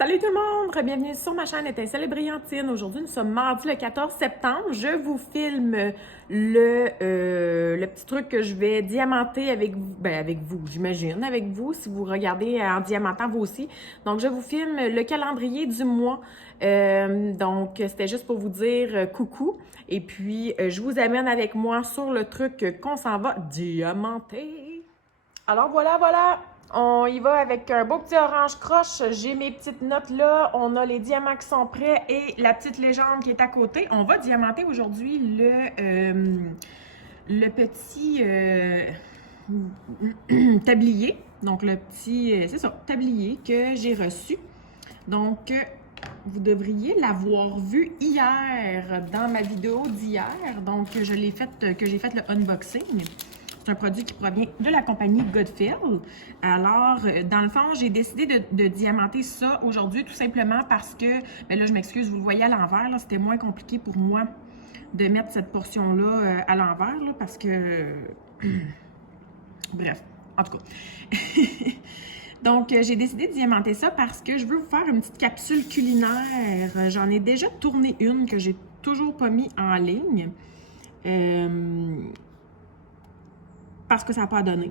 Salut tout le monde! Bienvenue sur ma chaîne Étincelle et Brillantine. Aujourd'hui, nous sommes mardi le 14 septembre. Je vous filme le petit truc que je vais diamanter avec vous, avec vous, j'imagine, avec vous, si vous regardez en diamantant vous aussi. Donc, je vous filme le calendrier du mois. Donc, c'était juste pour vous dire coucou. Et puis, je vous amène avec moi sur le truc qu'on s'en va diamanter. Alors, voilà! On y va avec un beau petit orange croche. J'ai mes petites notes là. On a les diamants qui sont prêts et la petite légende qui est à côté. On va diamanter aujourd'hui le petit tablier. Donc, le petit, c'est ça, tablier que j'ai reçu. Donc, vous devriez l'avoir vu hier dans ma vidéo d'hier. Donc, que j'ai fait le unboxing. C'est un produit qui provient de la compagnie Goodfill. Alors, dans le fond, j'ai décidé de diamanter ça aujourd'hui tout simplement parce que, bien là, je m'excuse, vous le voyez à l'envers, c'était moins compliqué pour moi de mettre cette portion-là à l'envers, parce que... Bref, en tout cas. Donc, j'ai décidé de diamanter ça parce que je veux vous faire une petite capsule culinaire. J'en ai déjà tourné une que j'ai toujours pas mis en ligne. Parce que ça n'a pas donné.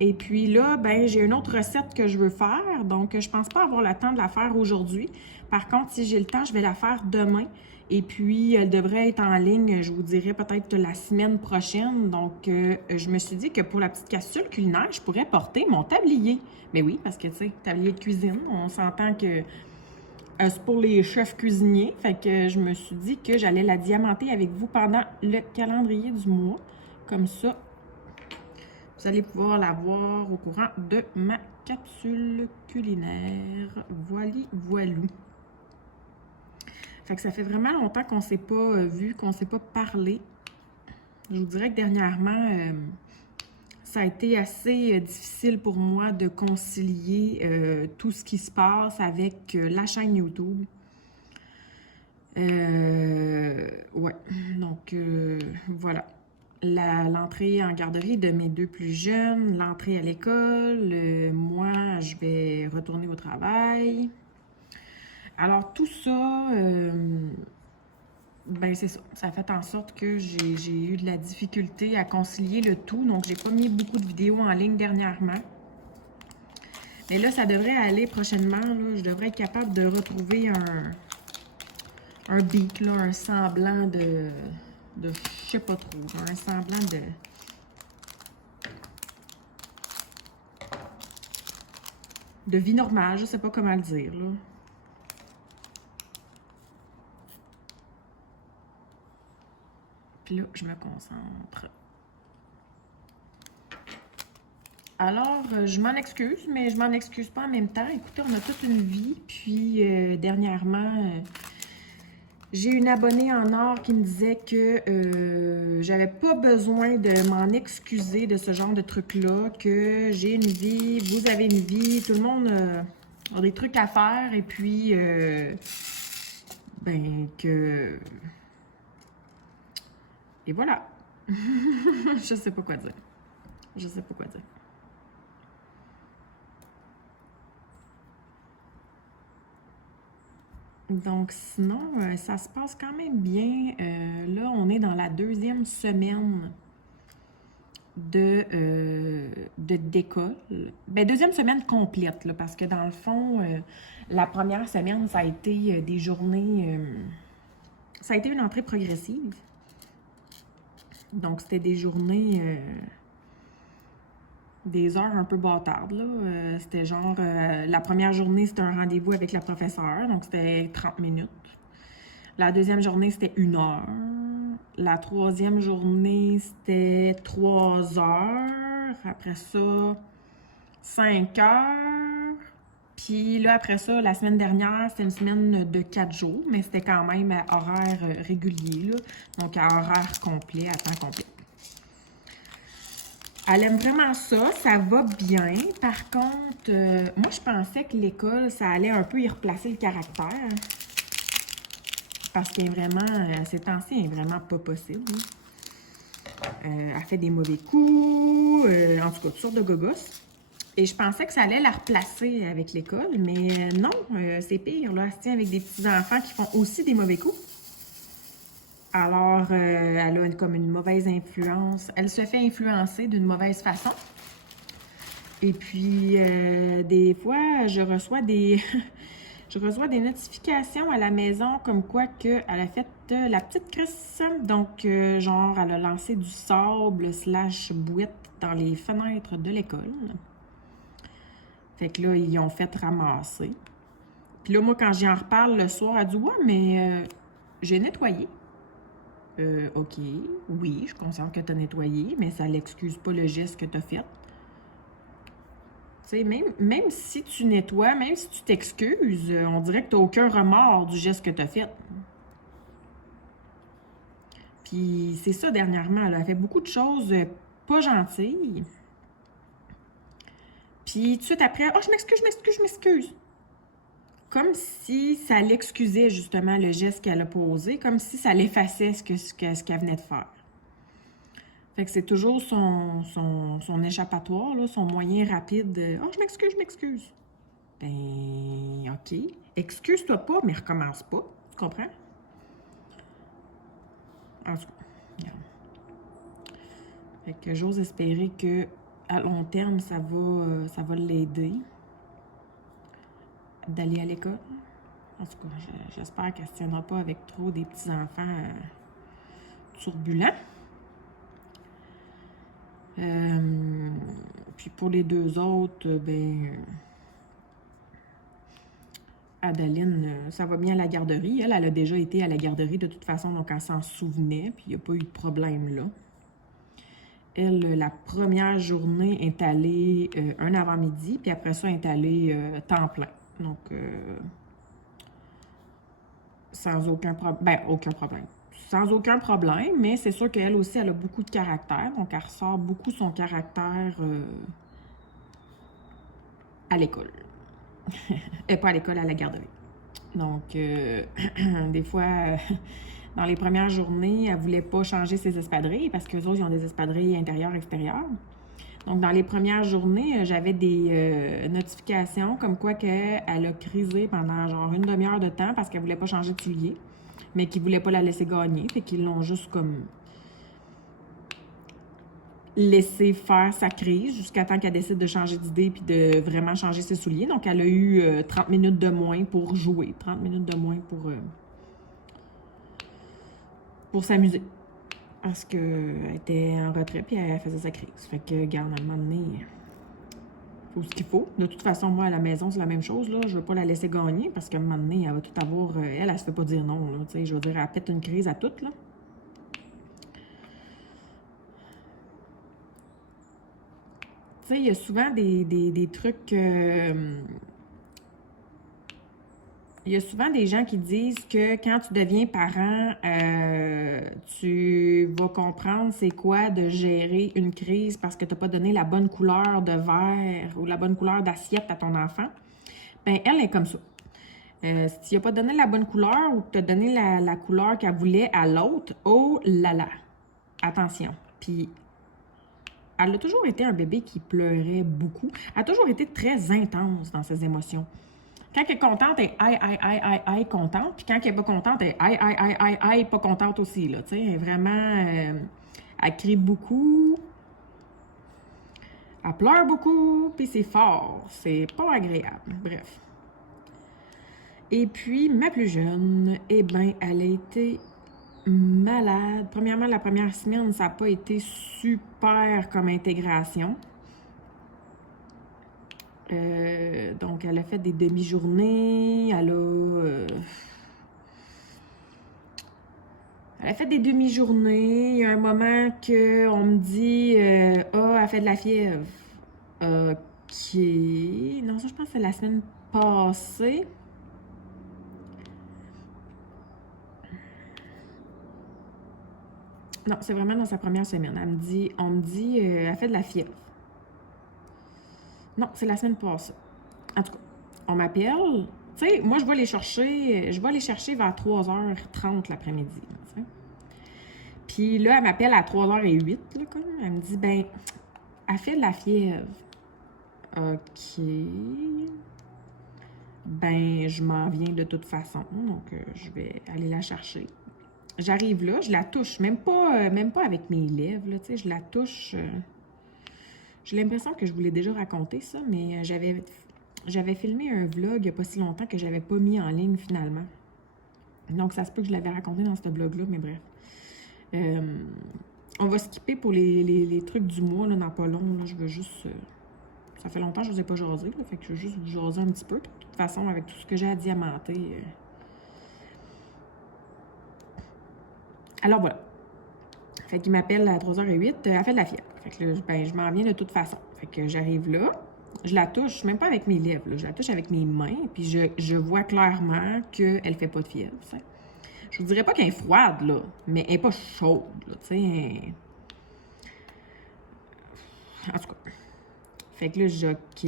Et puis là, ben j'ai une autre recette que je veux faire, donc je pense pas avoir le temps de la faire aujourd'hui. Par contre, si j'ai le temps, je vais la faire demain. Et puis, elle devrait être en ligne, je vous dirais peut-être la semaine prochaine. Donc, je me suis dit que pour la petite capsule culinaire, je pourrais porter mon tablier. Mais oui, parce que, tu sais, tablier de cuisine, on s'entend que c'est pour les chefs cuisiniers. Fait que je me suis dit que j'allais la diamanter avec vous pendant le calendrier du mois. Comme ça, vous allez pouvoir la voir au courant de ma capsule culinaire. Voilou. Fait que ça fait vraiment longtemps qu'on ne s'est pas vu, qu'on ne s'est pas parlé. Je vous dirais que dernièrement, ça a été assez difficile pour moi de concilier tout ce qui se passe avec la chaîne YouTube. Ouais, donc voilà. L'entrée en garderie de mes deux plus jeunes, l'entrée à l'école, moi, je vais retourner au travail. Alors, tout ça, ben c'est ça. Ça a fait en sorte que j'ai eu de la difficulté à concilier le tout. Donc, j'ai pas mis beaucoup de vidéos en ligne dernièrement. Mais là, ça devrait aller prochainement. Là, je devrais être capable de retrouver un beat, là, un semblant de je sais pas trop, un semblant de vie normale, je sais pas comment le dire, là. Puis là, je me concentre. Alors, je m'en excuse, mais je m'en excuse pas en même temps. Écoutez, on a toute une vie, puis dernièrement... j'ai une abonnée en or qui me disait que j'avais pas besoin de m'en excuser de ce genre de truc-là, que j'ai une vie, vous avez une vie, tout le monde a des trucs à faire, et puis, ben, que... Et voilà. Je sais pas quoi dire. Je sais pas quoi dire. Donc, sinon, ça se passe quand même bien. Là, on est dans la deuxième semaine d'école. Ben, deuxième semaine complète, là, parce que dans le fond, la première semaine, ça a été des journées... ça a été une entrée progressive. Donc, c'était des journées... des heures un peu bâtardes, là. C'était genre... la première journée, c'était un rendez-vous avec la professeure, donc c'était 30 minutes. La deuxième journée, c'était 1 heure. La troisième journée, c'était 3 heures. Après ça, 5 heures. Puis là, après ça, la semaine dernière, c'était une semaine de 4 jours, mais c'était quand même à horaire régulier, là. Donc à horaire complet, à temps complet. Elle aime vraiment ça, ça va bien. Par contre, moi, je pensais que l'école, ça allait un peu y replacer le caractère. Parce qu'elle est vraiment, ces temps-ci, elle est vraiment pas possible. Elle fait des mauvais coups, en tout cas, toutes sortes de gogos. Et je pensais que ça allait la replacer avec l'école, mais non, c'est pire. Là, elle se tient avec des petits-enfants qui font aussi des mauvais coups. Alors, elle a comme une mauvaise influence. Elle se fait influencer d'une mauvaise façon. Et puis, des fois, je reçois des... je reçois des notifications à la maison comme quoi qu'elle a fait la petite crisse. Donc, genre, elle a lancé du sable / bouette dans les fenêtres de l'école. Fait que là, ils ont fait ramasser. Puis là, moi, quand j'y en reparle le soir, elle dit « Ouais, mais j'ai nettoyé. » OK, oui, je suis consciente que tu as nettoyé, mais ça n'excuse pas le geste que tu as fait. Tu sais, même si tu nettoies, même si tu t'excuses, on dirait que tu n'as aucun remords du geste que tu as fait. Puis c'est ça, dernièrement, elle a fait beaucoup de choses pas gentilles. Puis tout de suite après, « Oh, je m'excuse. » Comme si ça l'excusait justement le geste qu'elle a posé, comme si ça l'effaçait ce qu'elle venait de faire. Fait que c'est toujours son échappatoire, là, son moyen rapide de « Oh, je m'excuse. » Ben, OK. Excuse-toi pas, mais recommence pas. Tu comprends? En tout cas, regarde. Fait que j'ose espérer que à long terme, ça va l'aider d'aller à l'école. En tout cas, j'espère qu'elle ne se tiendra pas avec trop des petits-enfants turbulents. Puis pour les deux autres, ben... Adaline, ça va bien à la garderie. Elle a déjà été à la garderie de toute façon, donc elle s'en souvenait, puis il n'y a pas eu de problème là. Elle, la première journée est allée un avant-midi, puis après ça, elle est allée temps plein. Donc, sans aucun problème. Ben, aucun problème. Sans aucun problème, mais c'est sûr qu'elle aussi, elle a beaucoup de caractère. Donc, elle ressort beaucoup son caractère à l'école. Et pas à l'école, à la garderie. Donc, des fois, dans les premières journées, elle ne voulait pas changer ses espadrilles parce qu'eux autres, ils ont des espadrilles intérieures-extérieures. Donc, dans les premières journées, j'avais des notifications comme quoi qu'elle a crisé pendant genre une demi-heure de temps parce qu'elle ne voulait pas changer de soulier, mais qu'ils ne voulaient pas la laisser gagner. Fait qu'ils l'ont juste comme laissé faire sa crise jusqu'à temps qu'elle décide de changer d'idée puis de vraiment changer ses souliers. Donc, elle a eu 30 minutes de moins pour jouer, 30 minutes de moins pour s'amuser. Parce qu'elle était en retrait puis elle faisait sa crise. Fait que, regarde, à un moment donné, il faut ce qu'il faut. De toute façon, moi, à la maison, c'est la même chose. Là. Je veux pas la laisser gagner parce qu'à un moment donné, elle va tout avoir... elle se fait pas dire non. Là, je veux dire, elle pète une crise à toutes, là. Tu sais, il y a souvent des trucs... il y a souvent des gens qui disent que quand tu deviens parent, tu vas comprendre c'est quoi de gérer une crise parce que tu n'as pas donné la bonne couleur de verre ou la bonne couleur d'assiette à ton enfant. Bien, elle est comme ça. Si tu n'as pas donné la bonne couleur ou que tu as donné la couleur qu'elle voulait à l'autre, oh là là, attention. Puis, elle a toujours été un bébé qui pleurait beaucoup. Elle a toujours été très intense dans ses émotions. Quand elle est contente, elle est aïe, contente. Puis quand elle n'est pas contente, elle est aïe, pas contente aussi. Là, tu sais, vraiment, elle crie beaucoup. Elle pleure beaucoup. Puis c'est fort. C'est pas agréable. Bref. Et puis, ma plus jeune, eh bien, elle a été malade. Premièrement, la première semaine, ça n'a pas été super comme intégration. Donc, elle a fait des demi-journées, elle a fait des demi-journées. Il y a un moment qu'on me dit « Ah, elle fait de la fièvre. » OK. Non, ça, je pense que c'est la semaine passée. Non, c'est vraiment dans sa première semaine. On me dit elle fait de la fièvre. Non, c'est la semaine passée. En tout cas, on m'appelle. Tu sais, moi, je vais les chercher vers 3h30 l'après-midi. Puis là, elle m'appelle à 3h08. Là, elle me dit, ben, elle fait de la fièvre. OK. Ben, je m'en viens de toute façon, donc je vais aller la chercher. J'arrive là, je la touche, même pas avec mes lèvres, là, tu sais, je la touche. J'ai l'impression que je vous l'ai déjà raconté ça, mais j'avais filmé un vlog il n'y a pas si longtemps que j'avais pas mis en ligne finalement. Donc, ça se peut que je l'avais raconté dans ce blog-là, mais bref. On va skipper pour les trucs du mois, là, dans pas long. Là, je veux juste... ça fait longtemps que je ne vous ai pas jasé, là, fait que je veux juste vous jaser un petit peu. De toute façon, avec tout ce que j'ai à diamanter... Alors, voilà. Fait qu'il m'appelle à 3h08, elle fait de la fièvre. Fait que là, ben, je m'en viens de toute façon. Fait que j'arrive là, je la touche, même pas avec mes lèvres, là, je la touche avec mes mains, puis je vois clairement qu'elle fait pas de fièvre, tu sais. Je vous dirais pas qu'elle est froide, là, mais elle est pas chaude, là, tu sais. En tout cas. Fait que là, j'ai OK,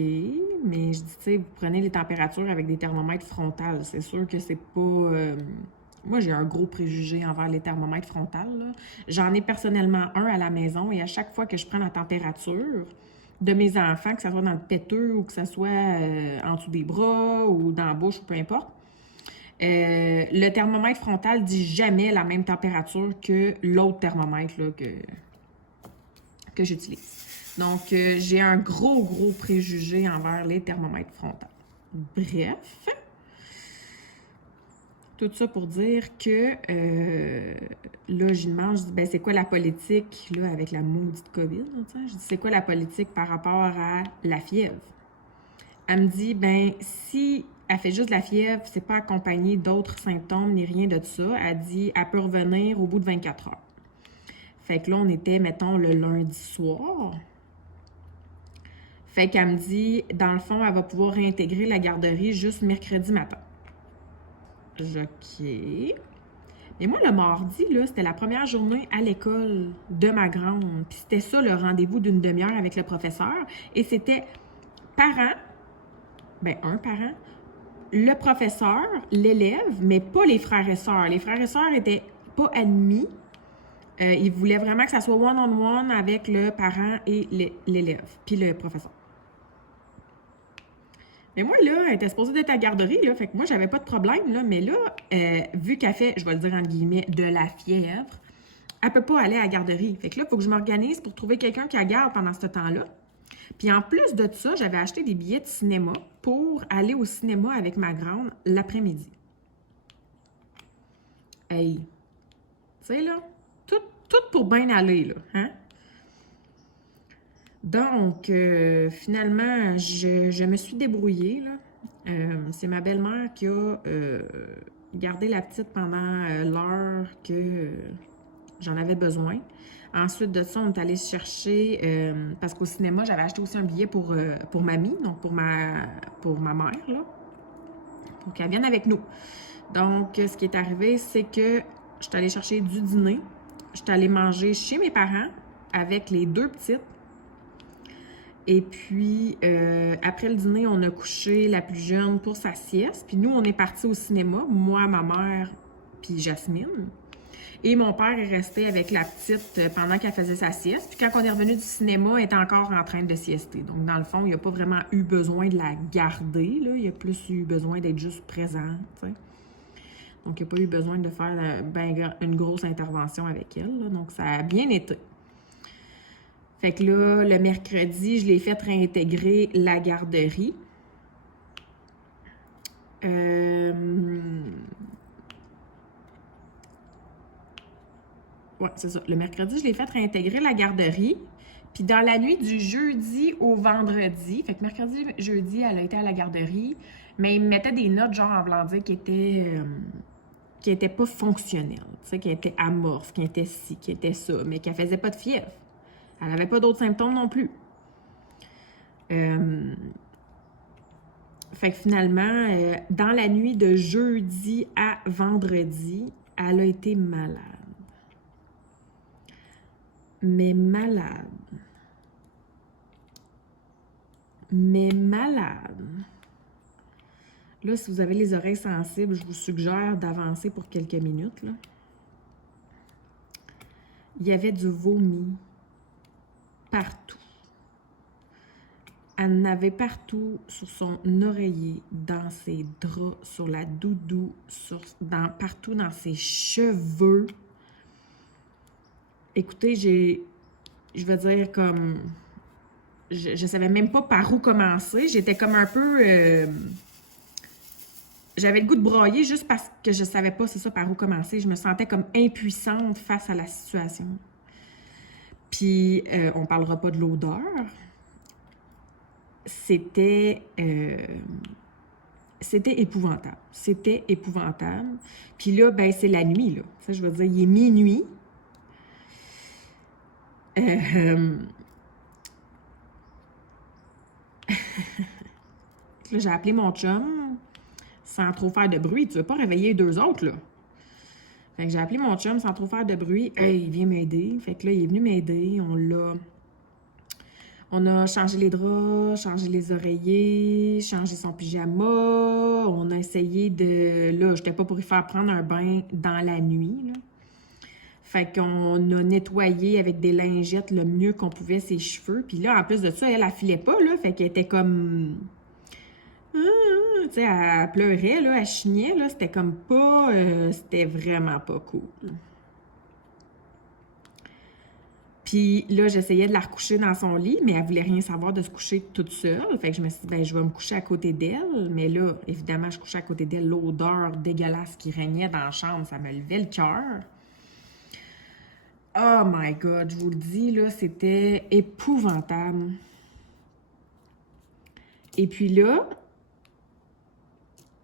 mais je dis, tu sais, vous prenez les températures avec des thermomètres frontales. C'est sûr que c'est pas... Moi, j'ai un gros préjugé envers les thermomètres frontales. J'en ai personnellement un à la maison et à chaque fois que je prends la température de mes enfants, que ce soit dans le péteux ou que ce soit en dessous des bras ou dans la bouche ou peu importe, le thermomètre frontal dit jamais la même température que l'autre thermomètre là, que j'utilise. Donc, j'ai un gros préjugé envers les thermomètres frontales. Bref, tout ça pour dire que là, j'y demande, je dis, ben c'est quoi la politique là, avec la maudite COVID? Là, je dis, c'est quoi la politique par rapport à la fièvre? Elle me dit, ben si elle fait juste la fièvre, c'est pas accompagné d'autres symptômes ni rien de ça. Elle dit, elle peut revenir au bout de 24 heures. Fait que là, on était, mettons, le lundi soir. Fait qu'elle me dit, dans le fond, elle va pouvoir réintégrer la garderie juste mercredi matin. OK. Mais moi, le mardi, là, c'était la première journée à l'école de ma grande. Puis c'était ça, le rendez-vous d'une demi-heure avec le professeur. Et c'était parents, ben un parent, le professeur, l'élève, mais pas les frères et sœurs. Les frères et sœurs n'étaient pas admis. Ils voulaient vraiment que ça soit one-on-one avec le parent et l'élève, puis le professeur. Mais moi, là, elle était supposée d'être à la garderie, là, fait que moi, j'avais pas de problème, là, mais là, vu qu'elle fait, je vais le dire entre guillemets, de la fièvre, elle peut pas aller à la garderie. Fait que là, il faut que je m'organise pour trouver quelqu'un qui la garde pendant ce temps-là. Puis en plus de ça, j'avais acheté des billets de cinéma pour aller au cinéma avec ma grande l'après-midi. Hey! Tu sais, là, tout pour bien aller, là, hein? Donc, finalement, je me suis débrouillée, là. C'est ma belle-mère qui a gardé la petite pendant l'heure que j'en avais besoin. Ensuite de ça, on est allé chercher, parce qu'au cinéma, j'avais acheté aussi un billet pour mamie, donc pour ma mère, là, pour qu'elle vienne avec nous. Donc, ce qui est arrivé, c'est que je suis allée chercher du dîner. Je suis allée manger chez mes parents avec les deux petites. Et puis, après le dîner, on a couché la plus jeune pour sa sieste. Puis nous, on est partis au cinéma, moi, ma mère, puis Jasmine. Et mon père est resté avec la petite pendant qu'elle faisait sa sieste. Puis quand on est revenu du cinéma, elle était encore en train de siester. Donc, dans le fond, il n'y a pas vraiment eu besoin de la garder, là. Il y a plus eu besoin d'être juste présent, tu sais. Donc, il n'y a pas eu besoin de faire une grosse intervention avec elle, là. Donc, ça a bien été. Fait que là, le mercredi, je l'ai fait réintégrer la garderie. Ouais, c'est ça. Le mercredi, je l'ai fait réintégrer la garderie. Puis dans la nuit du jeudi au vendredi, fait que mercredi, jeudi, elle a été à la garderie, mais il me mettait des notes genre en voulant dire qui étaient pas fonctionnelles, tu sais, qui étaient amorphes, qui étaient ci, qui étaient ça, mais qui faisait pas de fièvre. Elle n'avait pas d'autres symptômes non plus. Fait que finalement, dans la nuit de jeudi à vendredi, elle a été malade. Mais malade. Là, si vous avez les oreilles sensibles, je vous suggère d'avancer pour quelques minutes, là. Il y avait du vomi partout. Elle en avait partout, sur son oreiller, dans ses draps, sur la doudou, partout dans ses cheveux. Écoutez, je veux dire, comme... Je savais même pas par où commencer. J'étais comme un peu... j'avais le goût de brailler juste parce que je savais pas, c'est ça, par où commencer. Je me sentais comme impuissante face à la situation. Puis, on parlera pas de l'odeur. C'était épouvantable. C'était épouvantable. Puis là, ben, c'est la nuit, là. Ça, je veux dire, il est minuit. Là, j'ai appelé mon chum sans trop faire de bruit. Tu veux pas réveiller les deux autres, là? Fait que j'ai appelé mon chum sans trop faire de bruit. Hey, il vient m'aider. Fait que là, il est venu m'aider. On a changé les draps, changé les oreillers, changé son pyjama. On a essayé de... Là, j'étais pas pour lui faire prendre un bain dans la nuit, là. Fait qu'on a nettoyé avec des lingettes le mieux qu'on pouvait ses cheveux. Puis là, en plus de ça, elle filait pas, là. Fait qu'elle était comme... Tu sais, elle pleurait, là, elle chignait, là. C'était comme pas... c'était vraiment pas cool. Puis là, j'essayais de la recoucher dans son lit, mais elle voulait rien savoir de se coucher toute seule. Fait que je me suis dit, ben je vais me coucher à côté d'elle. Mais là, évidemment, je couchais à côté d'elle. L'odeur dégueulasse qui régnait dans la chambre, ça me levait le cœur. Oh my God, je vous le dis, là, c'était épouvantable. Et puis là,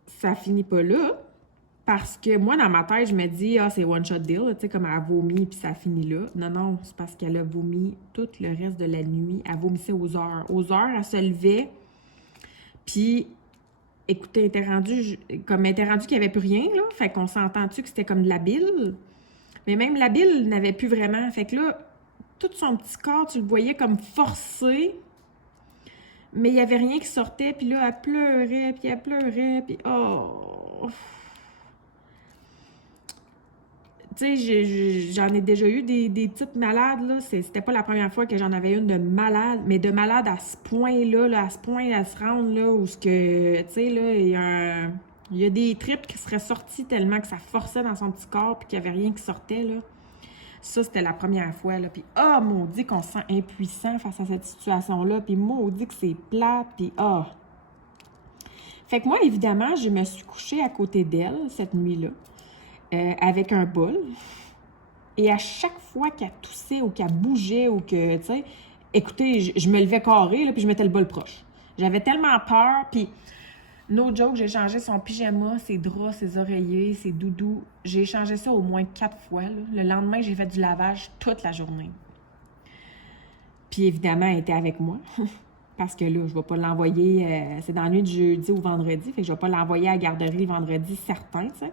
ça finit pas là, parce que moi, dans ma tête, je me dis, ah, c'est one shot deal, tu sais, comme elle a vomi, puis ça finit là. Non, non, c'est parce qu'elle a vomi tout le reste de la nuit. Elle vomissait aux heures. Aux heures, elle se levait, puis, écoutez, elle était rendue qu'il n'y avait plus rien, là. Fait qu'on s'entend-tu que c'était comme de la bile? Mais même la bile n'avait plus vraiment. Fait que là, tout son petit corps, tu le voyais comme forcé. Mais il n'y avait rien qui sortait. Puis là, elle pleurait, puis oh! Tu sais, j'en ai déjà eu des petites malades, là. C'était pas la première fois que j'en avais une de malade. Mais de malade à ce point-là, là, à ce point, à se rendre, là, où ce que, tu sais, là, il y a des tripes qui seraient sorties tellement que ça forçait dans son petit corps puis qu'il n'y avait rien qui sortait, là. Ça, c'était la première fois, là. Puis, ah, maudit qu'on se sent impuissant face à cette situation-là. Puis, maudit que c'est plate. Puis, ah. Fait que moi, évidemment, je me suis couchée à côté d'elle cette nuit-là, avec un bol. Et à chaque fois qu'elle toussait ou qu'elle bougeait ou que, tu sais, écoutez, je me levais carré, là, puis je mettais le bol proche. J'avais tellement peur, puis... No joke, j'ai changé son pyjama, ses draps, ses oreillers, ses doudous. J'ai changé ça au moins 4 fois, là. Le lendemain, j'ai fait du lavage toute la journée. Puis évidemment, elle était avec moi. Parce que là, je ne vais pas l'envoyer... c'est dans la nuit du jeudi au vendredi. Fait que je ne vais pas l'envoyer à la garderie le vendredi, certain, tu sais.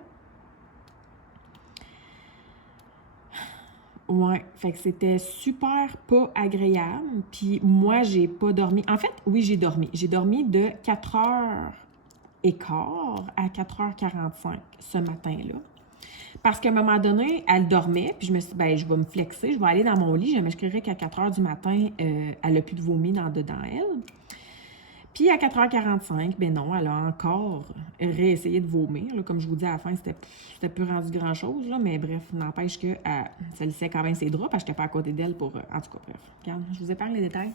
Ouais, fait que c'était super pas agréable. Puis moi, j'ai pas dormi. En fait, oui, j'ai dormi. J'ai dormi de 4h15 à 4h45 ce matin-là. Parce qu'à un moment donné, elle dormait, puis je me suis dit, ben, je vais me flexer, je vais aller dans mon lit, je m'inscrirai qu'à 4h du matin, elle a plus de vomi dedans elle. Puis à 4h45, ben non, elle a encore réessayé de vomir. Là, comme je vous dis à la fin, c'était plus rendu grand-chose, là, mais bref, n'empêche que ça lissait quand même ses draps, parce que j'étais pas à côté d'elle pour... en tout cas, bref, regarde, je vous épargne les détails.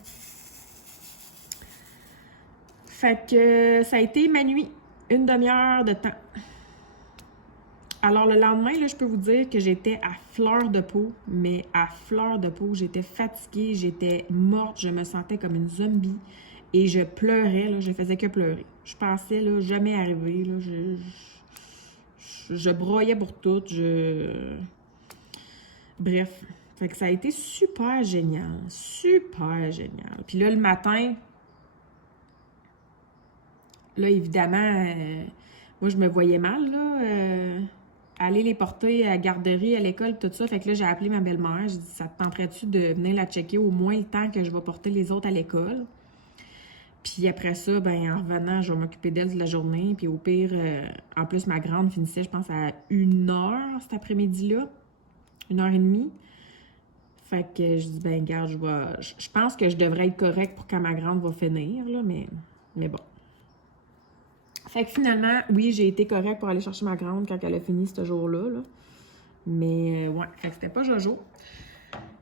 Fait que ça a été ma nuit, une demi-heure de temps. Alors, le lendemain, là, je peux vous dire que j'étais à fleur de peau, mais à fleur de peau. J'étais fatiguée, j'étais morte, je me sentais comme une zombie et je pleurais, là, je faisais que pleurer. Je pensais, là, jamais arriver, là, je broyais pour tout, Bref, fait que ça a été super génial, super génial. Puis là, le matin, là, évidemment, moi, je me voyais mal, là, aller les porter à la garderie, à l'école, tout ça. Fait que là, j'ai appelé ma belle-mère. J'ai dit, ça te tenterait-tu de venir la checker au moins le temps que je vais porter les autres à l'école? Puis après ça, ben en revenant, je vais m'occuper d'elle de la journée. Puis au pire, en plus, ma grande finissait, je pense, à 1h cet après-midi-là. 1h30. Fait que je dis, ben, garde, je pense que je devrais être correcte pour quand ma grande va finir, là, mais bon. Fait que finalement, oui, j'ai été correcte pour aller chercher ma grande quand elle a fini ce jour-là, là. Mais, ouais, fait que c'était pas Jojo.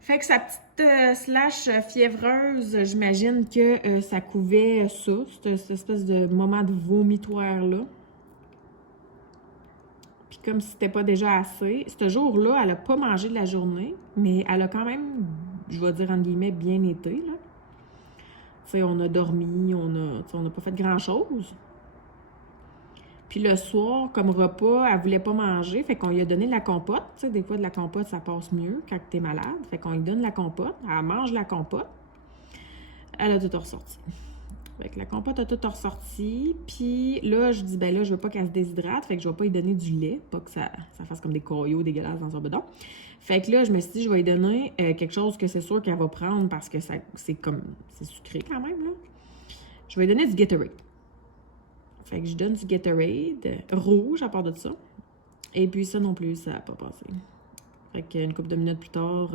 Fait que sa petite slash fiévreuse, j'imagine que ça couvait ça, cette espèce de moment de vomitoire-là. Puis comme si c'était pas déjà assez, ce jour-là, elle a pas mangé de la journée, mais elle a quand même, je vais dire entre guillemets, bien été, là. Tu sais, on a dormi, on n'a pas fait grand-chose. Puis le soir, comme repas, elle voulait pas manger, fait qu'on lui a donné de la compote. Tu sais, des fois, de la compote, ça passe mieux quand t'es malade. Fait qu'on lui donne la compote, elle mange la compote. Elle a tout ressorti. Fait que la compote a tout ressorti. Puis là, je dis, ben là, je veux pas qu'elle se déshydrate. Fait que je vais pas lui donner du lait. Pas que ça fasse comme des caillots dégueulasses dans son bedon. Fait que là, je me suis dit, je vais lui donner quelque chose que c'est sûr qu'elle va prendre parce que c'est sucré quand même, là. Je vais lui donner du Gatorade. Fait que je donne du Gatorade rouge à part de ça. Et puis ça non plus, ça n'a pas passé. Fait qu'une couple de minutes plus tard,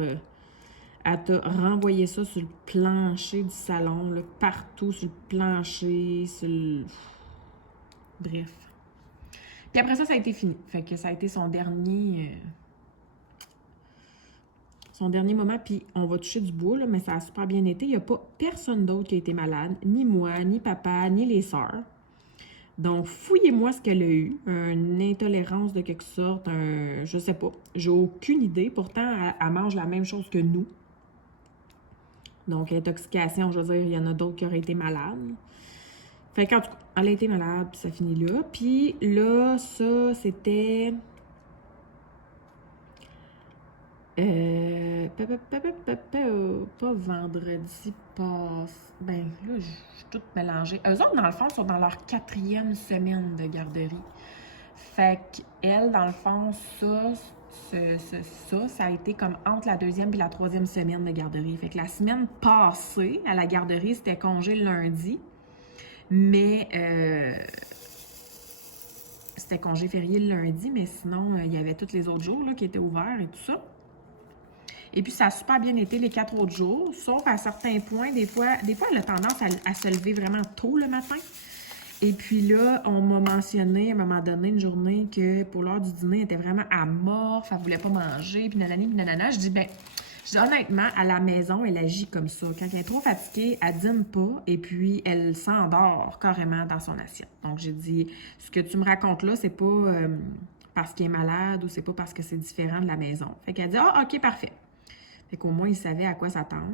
elle t'a renvoyé ça sur le plancher du salon, là, partout sur le plancher, sur le... Bref. Puis après ça, ça a été fini. Fait que ça a été son dernier moment. Puis on va toucher du bois, là, mais ça a super bien été. Il n'y a pas personne d'autre qui a été malade, ni moi, ni papa, ni les sœurs. Donc, fouillez-moi ce qu'elle a eu. Une intolérance de quelque sorte, je sais pas. J'ai aucune idée. Pourtant, elle mange la même chose que nous. Donc, intoxication, je veux dire, il y en a d'autres qui auraient été malades. Fait qu'en tout cas, elle a été malade, puis ça finit là. Puis là, ça, c'était... pas vendredi passe. Ben là, je suis toute mélangée. Eux autres, dans le fond, sont dans leur 4e semaine de garderie. Fait qu'elle, dans le fond, ça a été comme entre la 2e et la 3e semaine de garderie. Fait que la semaine passée, à la garderie, c'était congé le lundi. Mais c'était congé férié le lundi, mais sinon, il y avait tous les autres jours là, qui étaient ouverts et tout ça. Et puis, ça a super bien été les 4 autres jours, sauf à certains points. Des fois elle a tendance à se lever vraiment tôt le matin. Et puis là, on m'a mentionné à un moment donné, une journée, que pour l'heure du dîner, elle était vraiment amorphe, elle voulait pas manger, puis nanani, puis nanana. Je dis, honnêtement, à la maison, elle agit comme ça. Quand elle est trop fatiguée, elle dîne pas, et puis elle s'endort carrément dans son assiette. Donc, j'ai dit, ce que tu me racontes là, c'est pas parce qu'elle est malade ou c'est pas parce que c'est différent de la maison. Fait qu'elle dit, ah, OK, parfait. Fait qu'au moins, il savait à quoi s'attendre.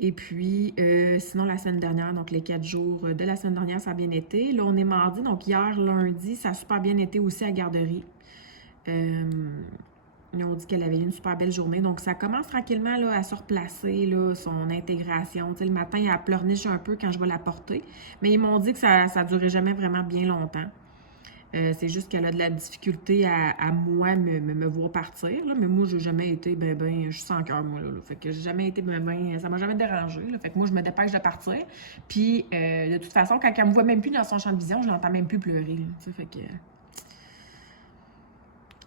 Et puis, sinon, la semaine dernière, donc les 4 jours de la semaine dernière, ça a bien été. Là, on est mardi, donc hier, lundi, ça a super bien été aussi à garderie. On dit qu'elle avait eu une super belle journée. Donc, ça commence tranquillement là, à se replacer, là, son intégration. Tu sais, le matin, elle pleurniche un peu quand je vais la porter. Mais ils m'ont dit que ça ne durait jamais vraiment bien longtemps. C'est juste qu'elle a de la difficulté à moi me voir partir. Là. Mais moi, j'ai jamais été je suis sans cœur, moi. Là. Fait que j'ai jamais été ça m'a jamais dérangé. Là. Fait que moi, je me dépêche de partir. Puis, de toute façon, quand elle me voit même plus dans son champ de vision, je l'entends même plus pleurer. Là,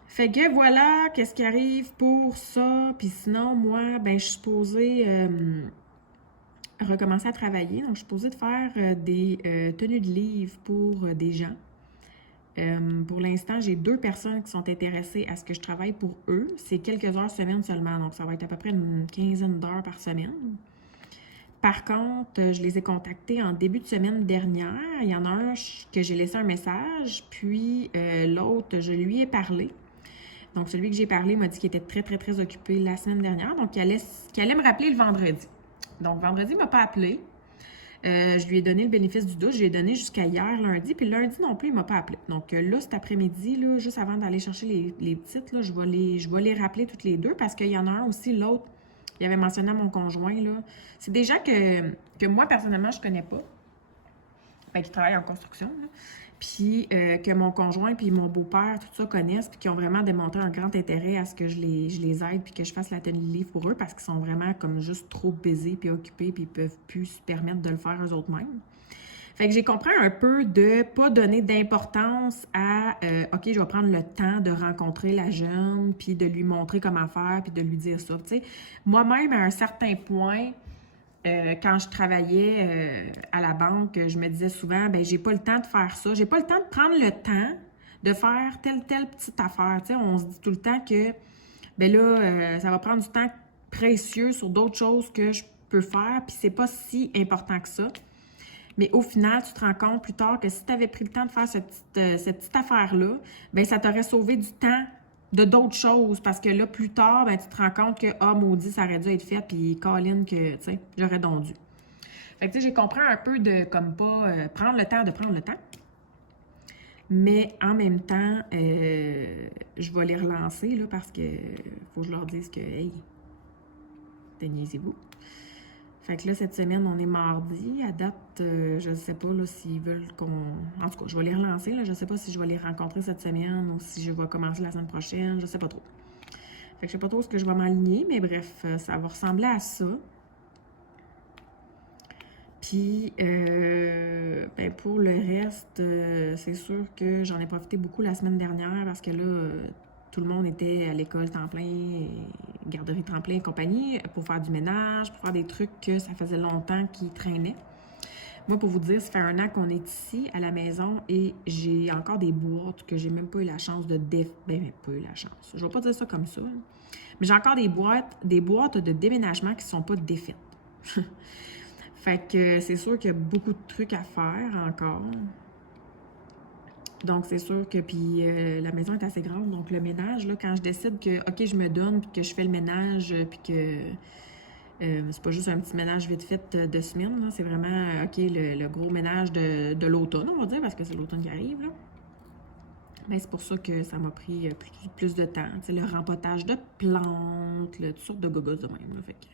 fait que voilà, qu'est-ce qui arrive pour ça. Puis sinon, moi, je suis supposée recommencer à travailler. Donc, je suis supposée de faire des tenues de livre pour des gens. Pour l'instant, j'ai 2 personnes qui sont intéressées à ce que je travaille pour eux. C'est quelques heures semaine seulement, donc ça va être à peu près une quinzaine d'heures par semaine. Par contre, je les ai contactés en début de semaine dernière. Il y en a un que j'ai laissé un message, puis l'autre, je lui ai parlé. Donc, celui que j'ai parlé m'a dit qu'il était très, très, très occupé la semaine dernière, donc qu'il allait me rappeler le vendredi. Donc, vendredi, il ne m'a pas appelé. Je lui ai donné le bénéfice du doute. Je lui ai donné jusqu'à hier, lundi. Puis lundi non plus, il ne m'a pas appelé. Donc là, cet après-midi, là, juste avant d'aller chercher les petites, là, je vais les rappeler toutes les 2 parce qu'il y en a un aussi, l'autre, il avait mentionné à mon conjoint. Là. C'est des gens que moi, personnellement, je ne connais pas. Qui travaillent en construction. Là. Puis que mon conjoint puis mon beau-père, tout ça, connaissent, puis qui ont vraiment démontré un grand intérêt à ce que je les aide, puis que je fasse la tenue de livre pour eux, parce qu'ils sont vraiment comme juste trop busy, puis occupés, puis ils peuvent plus se permettre de le faire eux autres mêmes. Fait que j'ai compris un peu de pas donner d'importance à OK, je vais prendre le temps de rencontrer la jeune, puis de lui montrer comment faire, puis de lui dire ça. Tu sais, moi-même, à un certain point, quand je travaillais à la banque, je me disais souvent, ben j'ai pas le temps de faire ça. J'ai pas le temps de prendre le temps de faire telle petite affaire. Tu sais, on se dit tout le temps que, ben là, ça va prendre du temps précieux sur d'autres choses que je peux faire, puis c'est pas si important que ça. Mais au final, tu te rends compte plus tard que si tu avais pris le temps de faire cette petite affaire-là, bien, ça t'aurait sauvé du temps de d'autres choses. Parce que là, plus tard, bien, tu te rends compte que, ah, maudit, ça aurait dû être fait, puis Colin, que, tu sais, j'aurais donc dû. Fait que, tu sais, j'ai compris un peu de, comme pas, prendre le temps de prendre le temps. Mais en même temps, je vais les relancer, là, parce que faut que je leur dise que, hey, niaisez-vous. Fait que là, cette semaine, on est mardi. À date, je ne sais pas là, s'ils veulent qu'on... En tout cas, je vais les relancer. Là. Je ne sais pas si je vais les rencontrer cette semaine ou si je vais commencer la semaine prochaine. Je ne sais pas trop. Fait que je ne sais pas trop ce que je vais m'aligner, mais bref, ça va ressembler à ça. Puis, ben pour le reste, c'est sûr que j'en ai profité beaucoup la semaine dernière parce que là, tout le monde était à l'école temps plein, garderie temps plein et compagnie, pour faire du ménage, pour faire des trucs que ça faisait longtemps qu'ils traînaient. Moi, pour vous dire, ça fait 1 an qu'on est ici à la maison et j'ai encore des boîtes que j'ai même pas eu la chance de pas eu la chance. Je vais pas dire ça comme ça, là. Mais j'ai encore des boîtes de déménagement qui sont pas défaites. Fait que c'est sûr qu'il y a beaucoup de trucs à faire encore. Donc, c'est sûr que, puis la maison est assez grande, donc le ménage, là, quand je décide que, OK, je me donne, puis que je fais le ménage, puis que c'est pas juste un petit ménage vite fait de semaine, là, c'est vraiment, OK, le gros ménage de l'automne, on va dire, parce que c'est l'automne qui arrive, là. Ben, c'est pour ça que ça m'a pris plus de temps. Tu sais, le rempotage de toutes sortes de gogos de même, là, fait que...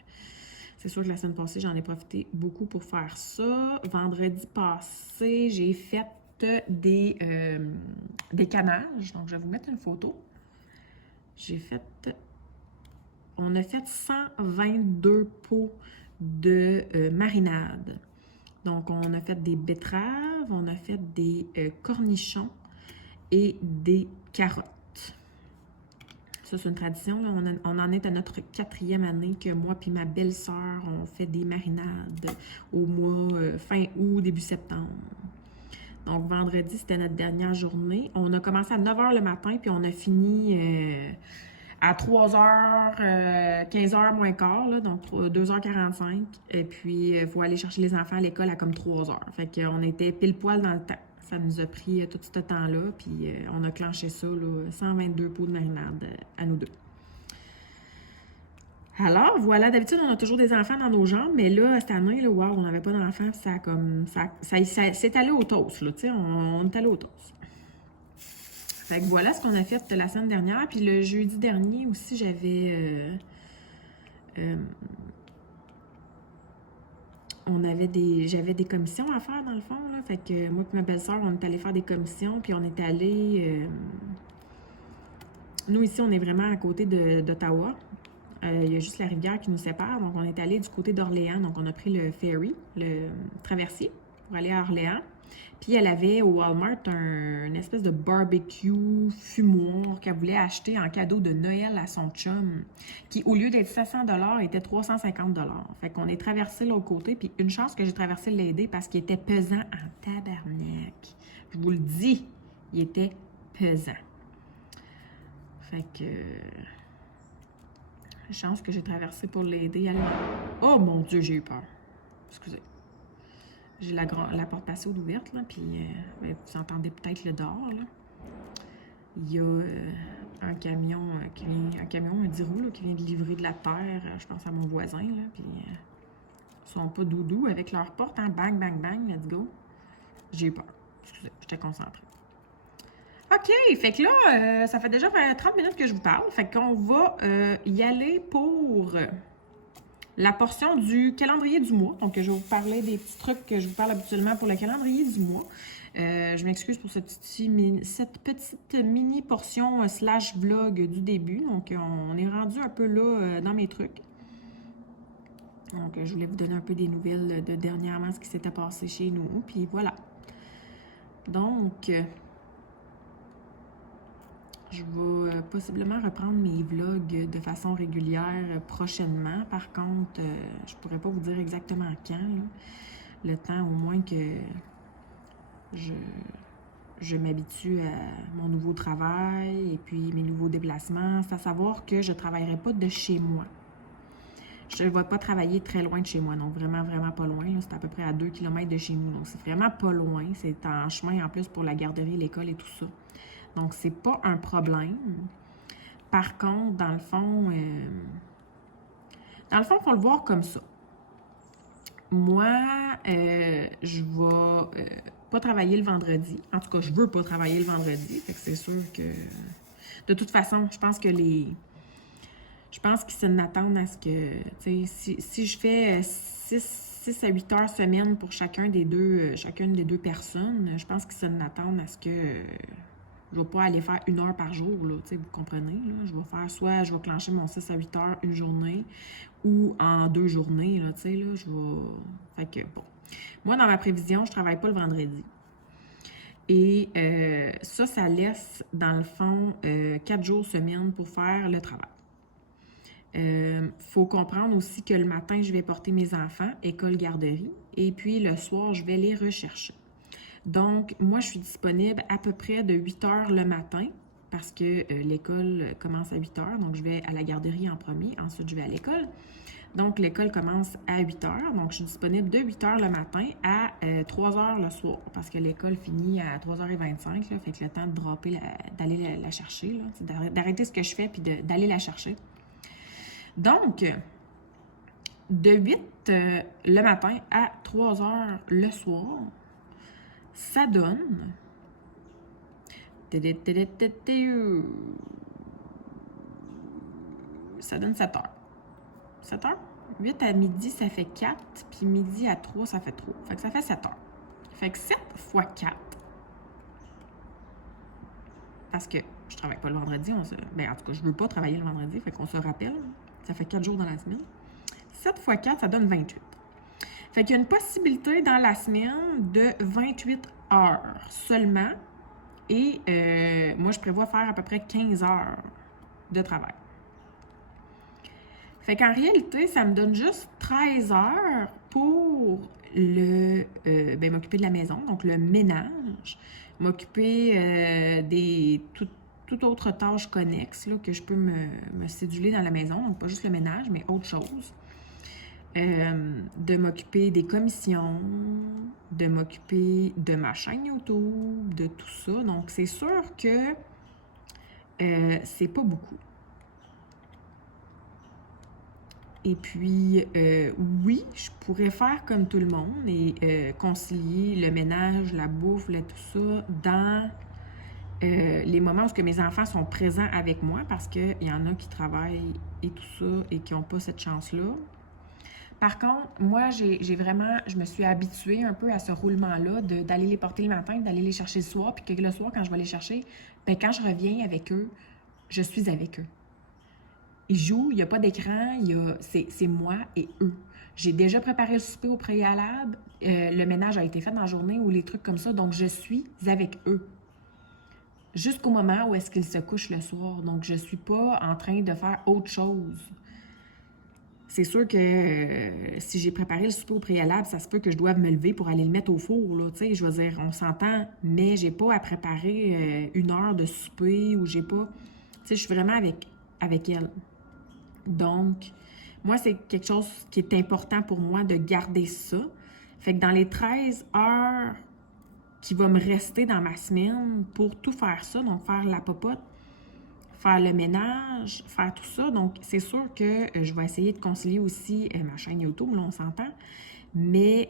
C'est sûr que la semaine passée, j'en ai profité beaucoup pour faire ça. Vendredi passé, j'ai fait des canages. Donc, je vais vous mettre une photo. On a fait 122 pots de marinade. Donc, on a fait des betteraves, on a fait des cornichons et des carottes. Ça, c'est une tradition. Là. On en est à notre 4e année que moi et ma belle-sœur, on fait des marinades au mois fin août, début septembre. Donc, vendredi, c'était notre dernière journée. On a commencé à 9h le matin, puis on a fini à 3h, 15h moins quart, là, donc 2h45. Et puis, il faut aller chercher les enfants à l'école à comme 3h. Fait qu'on était pile poil dans le temps. Ça nous a pris tout ce temps-là, puis on a clenché ça, là, 122 pots de marinade à nous deux. Alors, voilà, d'habitude, on a toujours des enfants dans nos jambes, mais là, cette année, là, wow, on n'avait pas d'enfants, puis ça s'est allé au toast, là, tu sais, on est allé au toast. Fait que voilà ce qu'on a fait la semaine dernière, puis le jeudi dernier aussi, j'avais... j'avais des commissions à faire dans le fond, là. Fait que moi et ma belle-sœur, on est allé faire des commissions, puis on est allé... nous, ici, on est vraiment à côté d'Ottawa. Il y a juste la rivière qui nous sépare, donc on est allé du côté d'Orléans. Donc, on a pris le ferry, le traversier, pour aller à Orléans. Puis, elle avait au Walmart une espèce de barbecue fumoir qu'elle voulait acheter en cadeau de Noël à son chum, qui, au lieu d'être 700 $, était 350 $. Fait qu'on est traversé l'autre côté, puis une chance que j'ai traversé l'aider parce qu'il était pesant en tabarnak. Je vous le dis, il était pesant. Fait que... chance que j'ai traversé pour l'aider. Oh mon Dieu, j'ai eu peur. Excusez. J'ai la porte passée ouverte, là, puis vous entendez peut-être le dehors, là. Il y a un camion, un 10 roues, là, qui vient de livrer de la terre, je pense à mon voisin, là, puis ils sont pas doudous avec leur porte, hein, bang, bang, bang, let's go. J'ai eu peur. Excusez, j'étais concentrée. OK, fait que là, ça fait déjà 30 minutes que je vous parle, fait qu'on va y aller pour... la portion du calendrier du mois. Donc, je vais vous parler des petits trucs que je vous parle habituellement pour le calendrier du mois. Je m'excuse pour cette petite mini portion slash vlog du début. Donc, on est rendu un peu là dans mes trucs. Donc, je voulais vous donner un peu des nouvelles de dernièrement, ce qui s'était passé chez nous. Puis voilà. Donc, je vais possiblement reprendre mes vlogs de façon régulière prochainement. Par contre, je pourrais pas vous dire exactement quand, là. Le temps au moins que je m'habitue à mon nouveau travail et puis mes nouveaux déplacements. C'est à savoir que je ne travaillerai pas de chez moi. Je ne vais pas travailler très loin de chez moi, donc vraiment, vraiment pas loin. C'est à peu près à 2 km de chez nous, donc c'est vraiment pas loin. C'est en chemin en plus pour la garderie, l'école et tout ça. Donc, c'est pas un problème. Par contre, dans le fond, il faut le voir comme ça. Moi, je vais pas travailler le vendredi. En tout cas, je veux pas travailler le vendredi. Fait que c'est sûr que... De toute façon, je pense qu'ils s'en attendent à ce que... Si je fais 6 à 8 heures semaine pour chacune des deux personnes, je pense qu'ils s'en attendent à ce que... je vais pas aller faire 1 heure par jour, là, vous comprenez. Là. Je vais faire soit je vais clencher mon 6 à 8 heures une journée ou en 2 journées, là, je vais... Fait que, bon. Moi, dans ma prévision, je travaille pas le vendredi. Et ça laisse, dans le fond, 4 jours semaine pour faire le travail. Faut comprendre aussi que le matin, je vais porter mes enfants, école-garderie, et puis le soir, je vais les rechercher. Donc, moi, je suis disponible à peu près de 8 heures le matin parce que l'école commence à 8 heures. Donc, je vais à la garderie en premier. Ensuite, je vais à l'école. Donc, l'école commence à 8 heures. Donc, je suis disponible de 8 heures le matin à 3 heures le soir parce que l'école finit à 3h25. Là, fait que le temps de dropper, d'aller la chercher, d'arrêter ce que je fais puis d'aller la chercher. Donc, de 8 le matin à 3 heures le soir, ça donne... Ça donne 7 heures. 7 heures? 8 à midi, ça fait 4. Puis midi à 3, ça fait 3. Fait que ça fait 7 heures. Fait que 7 fois 4. Parce que je travaille pas le vendredi. Ben, en tout cas, je veux pas travailler le vendredi. Fait qu'on se rappelle. Ça fait 4 jours dans la semaine. 7 fois 4, ça donne 28. Fait qu'il y a une possibilité dans la semaine de 28 heures seulement. Et moi, je prévois faire à peu près 15 heures de travail. Fait qu'en réalité, ça me donne juste 13 heures pour m'occuper de la maison, donc le ménage, m'occuper des toute autre tâche connexe là, que je peux me céduler dans la maison, donc pas juste le ménage, mais autre chose. De m'occuper des commissions, de m'occuper de ma chaîne YouTube, de tout ça. Donc, c'est sûr que c'est pas beaucoup. Et puis, oui, je pourrais faire comme tout le monde et concilier le ménage, la bouffe, tout ça dans les moments où mes enfants sont présents avec moi parce qu'il y en a qui travaillent et tout ça et qui n'ont pas cette chance-là. Par contre, moi, je me suis habituée un peu à ce roulement-là d'aller les porter le matin, d'aller les chercher le soir, puis que le soir, quand je vais les chercher, bien, quand je reviens avec eux, je suis avec eux. Ils jouent, il n'y a pas d'écran, c'est moi et eux. J'ai déjà préparé le souper au préalable, le ménage a été fait dans la journée ou les trucs comme ça, donc je suis avec eux. Jusqu'au moment où est-ce qu'ils se couchent le soir. Donc, je ne suis pas en train de faire autre chose. C'est sûr que si j'ai préparé le souper au préalable, ça se peut que je doive me lever pour aller le mettre au four, là, tu sais, je veux dire, on s'entend, mais j'ai pas à préparer 1 heure de souper ou j'ai pas... Tu sais, je suis vraiment avec elle. Donc, moi, c'est quelque chose qui est important pour moi de garder ça. Fait que dans les 13 heures qui va me rester dans ma semaine pour tout faire ça, donc faire la popote, faire le ménage, faire tout ça. Donc, c'est sûr que je vais essayer de concilier aussi ma chaîne YouTube, là, on s'entend. Mais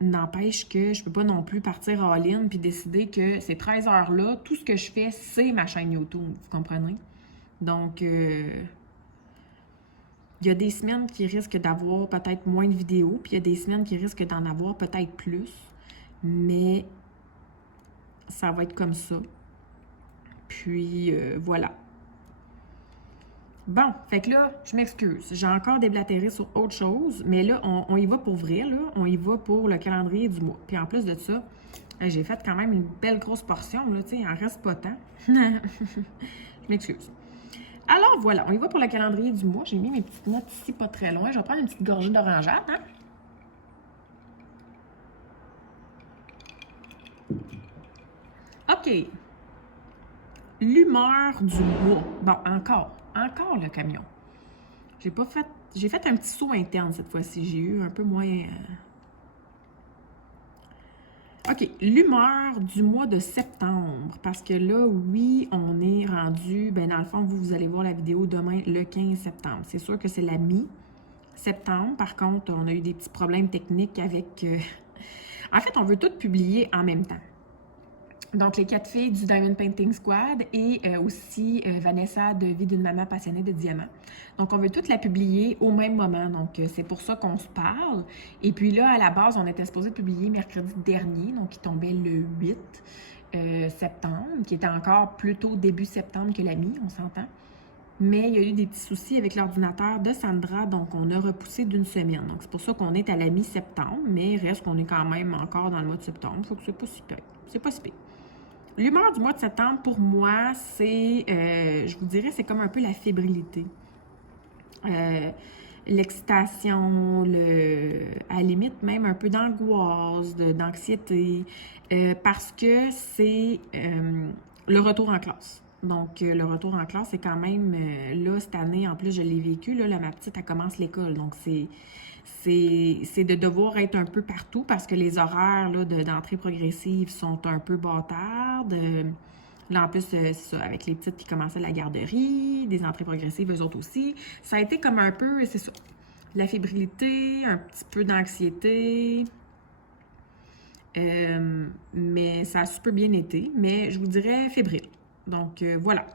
n'empêche que je peux pas non plus partir en ligne puis décider que ces 13 heures-là, tout ce que je fais, c'est ma chaîne YouTube. Vous comprenez? Donc, il y a des semaines qui risquent d'avoir peut-être moins de vidéos, puis il y a des semaines qui risquent d'en avoir peut-être plus. Mais ça va être comme ça. Puis, voilà. Bon, fait que là, je m'excuse. J'ai encore déblatéré sur autre chose, mais là, on y va pour vrai, là. On y va pour le calendrier du mois. Puis en plus de ça, j'ai fait quand même une belle grosse portion, là, tu sais, il en reste pas tant. Je m'excuse. Alors voilà, on y va pour le calendrier du mois. J'ai mis mes petites notes ici, pas très loin. Je vais prendre une petite gorgée d'orangeade, hein? OK. L'humeur du mois. Bon, encore le camion. J'ai fait un petit saut interne cette fois-ci. J'ai eu un peu moins... OK, l'humeur du mois de septembre. Parce que là, oui, on est rendu... Ben dans le fond, vous allez voir la vidéo demain, le 15 septembre. C'est sûr que c'est la mi-septembre. Par contre, on a eu des petits problèmes techniques avec... En fait, on veut tout publier en même temps. Donc, les 4 filles du Diamond Painting Squad et aussi Vanessa de Vie d'une maman passionnée de diamants. Donc, on veut toutes la publier au même moment. Donc, c'est pour ça qu'on se parle. Et puis là, à la base, on était supposé publier mercredi dernier, donc qui tombait le 8 septembre, qui était encore plus tôt début septembre que la mi, on s'entend. Mais il y a eu des petits soucis avec l'ordinateur de Sandra, donc on a repoussé d'une semaine. Donc, c'est pour ça qu'on est à la mi-septembre, mais il reste qu'on est quand même encore dans le mois de septembre. Faut que c'est pas si pire. C'est pas si pire. L'humeur du mois de septembre, pour moi, c'est, je vous dirais, c'est comme un peu la fébrilité. L'excitation, à la limite même un peu d'angoisse, d'anxiété, parce que c'est le retour en classe. Donc, le retour en classe, c'est quand même, là, cette année, en plus, je l'ai vécu, là, ma petite, elle commence l'école. Donc, c'est de devoir être un peu partout parce que les horaires d'entrée progressive sont un peu bâtardes. Là, en plus, c'est ça, avec les petites qui commençaient la garderie, des entrées progressives, eux autres aussi. Ça a été comme un peu, c'est ça, la fébrilité, un petit peu d'anxiété. Mais ça a super bien été. Mais je vous dirais fébrile. Donc, voilà.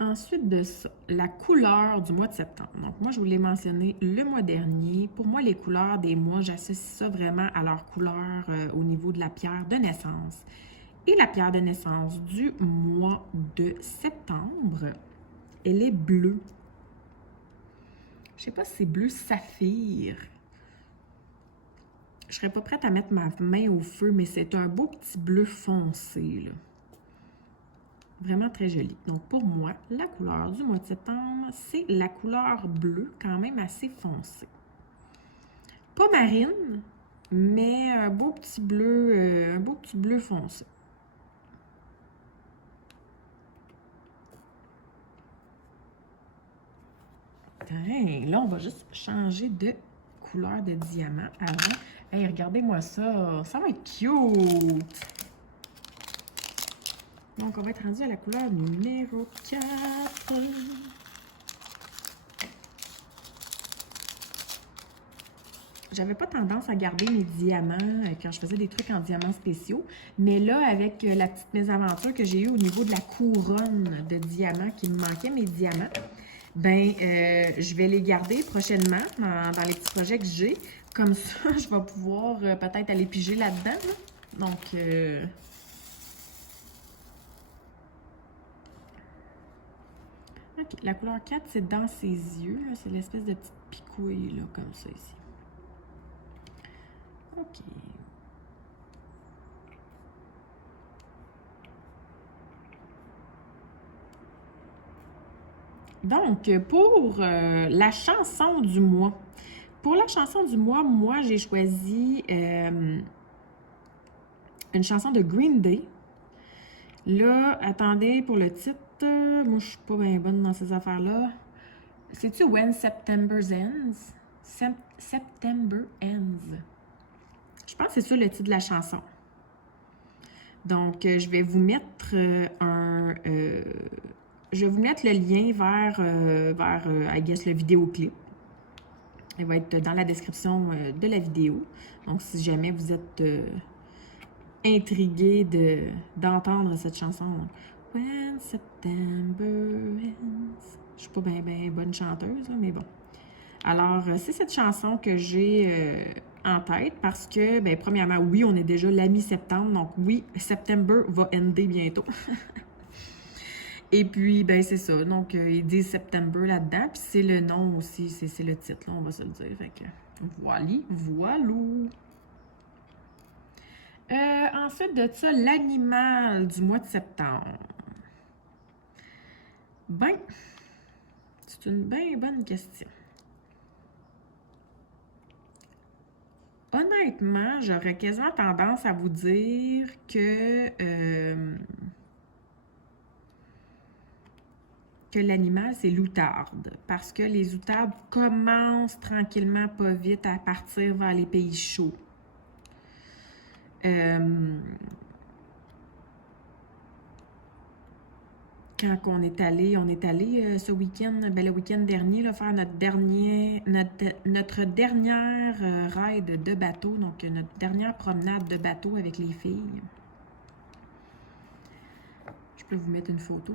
Ensuite de ça, la couleur du mois de septembre. Donc, moi, je vous l'ai mentionné le mois dernier. Pour moi, les couleurs des mois, j'associe ça vraiment à leur couleur au niveau de la pierre de naissance. Et la pierre de naissance du mois de septembre, elle est bleue. Je sais pas si c'est bleu saphir. Je serais pas prête à mettre ma main au feu, mais c'est un beau petit bleu foncé, là. Vraiment très joli. Donc, pour moi, la couleur du mois de septembre, c'est la couleur bleue, quand même assez foncée. Pas marine, mais un beau petit bleu foncé. Là, on va juste changer de couleur de diamant avant. Hey, regardez-moi ça. Ça va être cute! Donc, on va être rendu à la couleur numéro 4. J'avais pas tendance à garder mes diamants quand je faisais des trucs en diamants spéciaux. Mais là, avec la petite mésaventure que j'ai eue au niveau de la couronne de diamants, qui me manquait mes diamants, ben, je vais les garder prochainement dans les petits projets que j'ai. Comme ça, je vais pouvoir peut-être aller piger là-dedans. Là. Donc, OK, la couleur 4, c'est dans ses yeux. C'est l'espèce de petite picouille, là, comme ça, ici. OK. Donc, pour la chanson du mois. Pour la chanson du mois, moi, j'ai choisi une chanson de Green Day. Là, attendez, pour le titre, moi, je suis pas bien bonne dans ces affaires-là. C'est-tu When September Ends? September Ends. Je pense que c'est ça le titre de la chanson. Donc, je vais vous mettre je vais vous mettre le lien vers I guess, le vidéoclip. Elle va être dans la description de la vidéo. Donc, si jamais vous êtes intrigué d'entendre cette chanson. When September Ends. Je suis pas bien bonne chanteuse, là, mais bon. Alors, c'est cette chanson que j'ai en tête parce que, ben, premièrement, oui, on est déjà la mi-septembre, donc oui, September va ender bientôt. Et puis, ben, c'est ça. Donc, ils disent September là-dedans, puis c'est le nom aussi, c'est le titre, là, on va se le dire. Fait que, voilou. Ensuite de ça, l'animal du mois de septembre. Ben, c'est une bien bonne question. Honnêtement, j'aurais quasiment tendance à vous dire que l'animal, c'est l'outarde. Parce que les outardes commencent tranquillement, pas vite, à partir vers les pays chauds. Quand on est allé ce week-end, ben le week-end dernier, là, faire notre dernière ride de bateau, donc notre dernière promenade de bateau avec les filles. Je peux vous mettre une photo.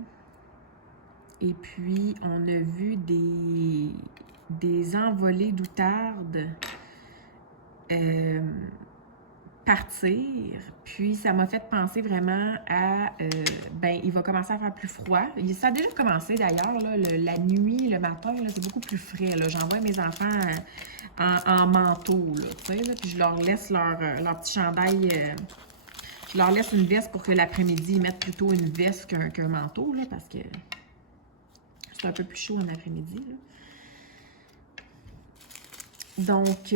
Et puis, on a vu des envolées d'outardes partir. Puis, ça m'a fait penser vraiment à... ben, il va commencer à faire plus froid. Ça a déjà commencé, d'ailleurs, la nuit, le matin, c'est beaucoup plus frais. J'envoie mes enfants en manteau, tu sais, puis je leur laisse leur petit chandail... je leur laisse une veste pour que l'après-midi, ils mettent plutôt une veste qu'un manteau, là, parce que... c'est un peu plus chaud en après-midi. Donc,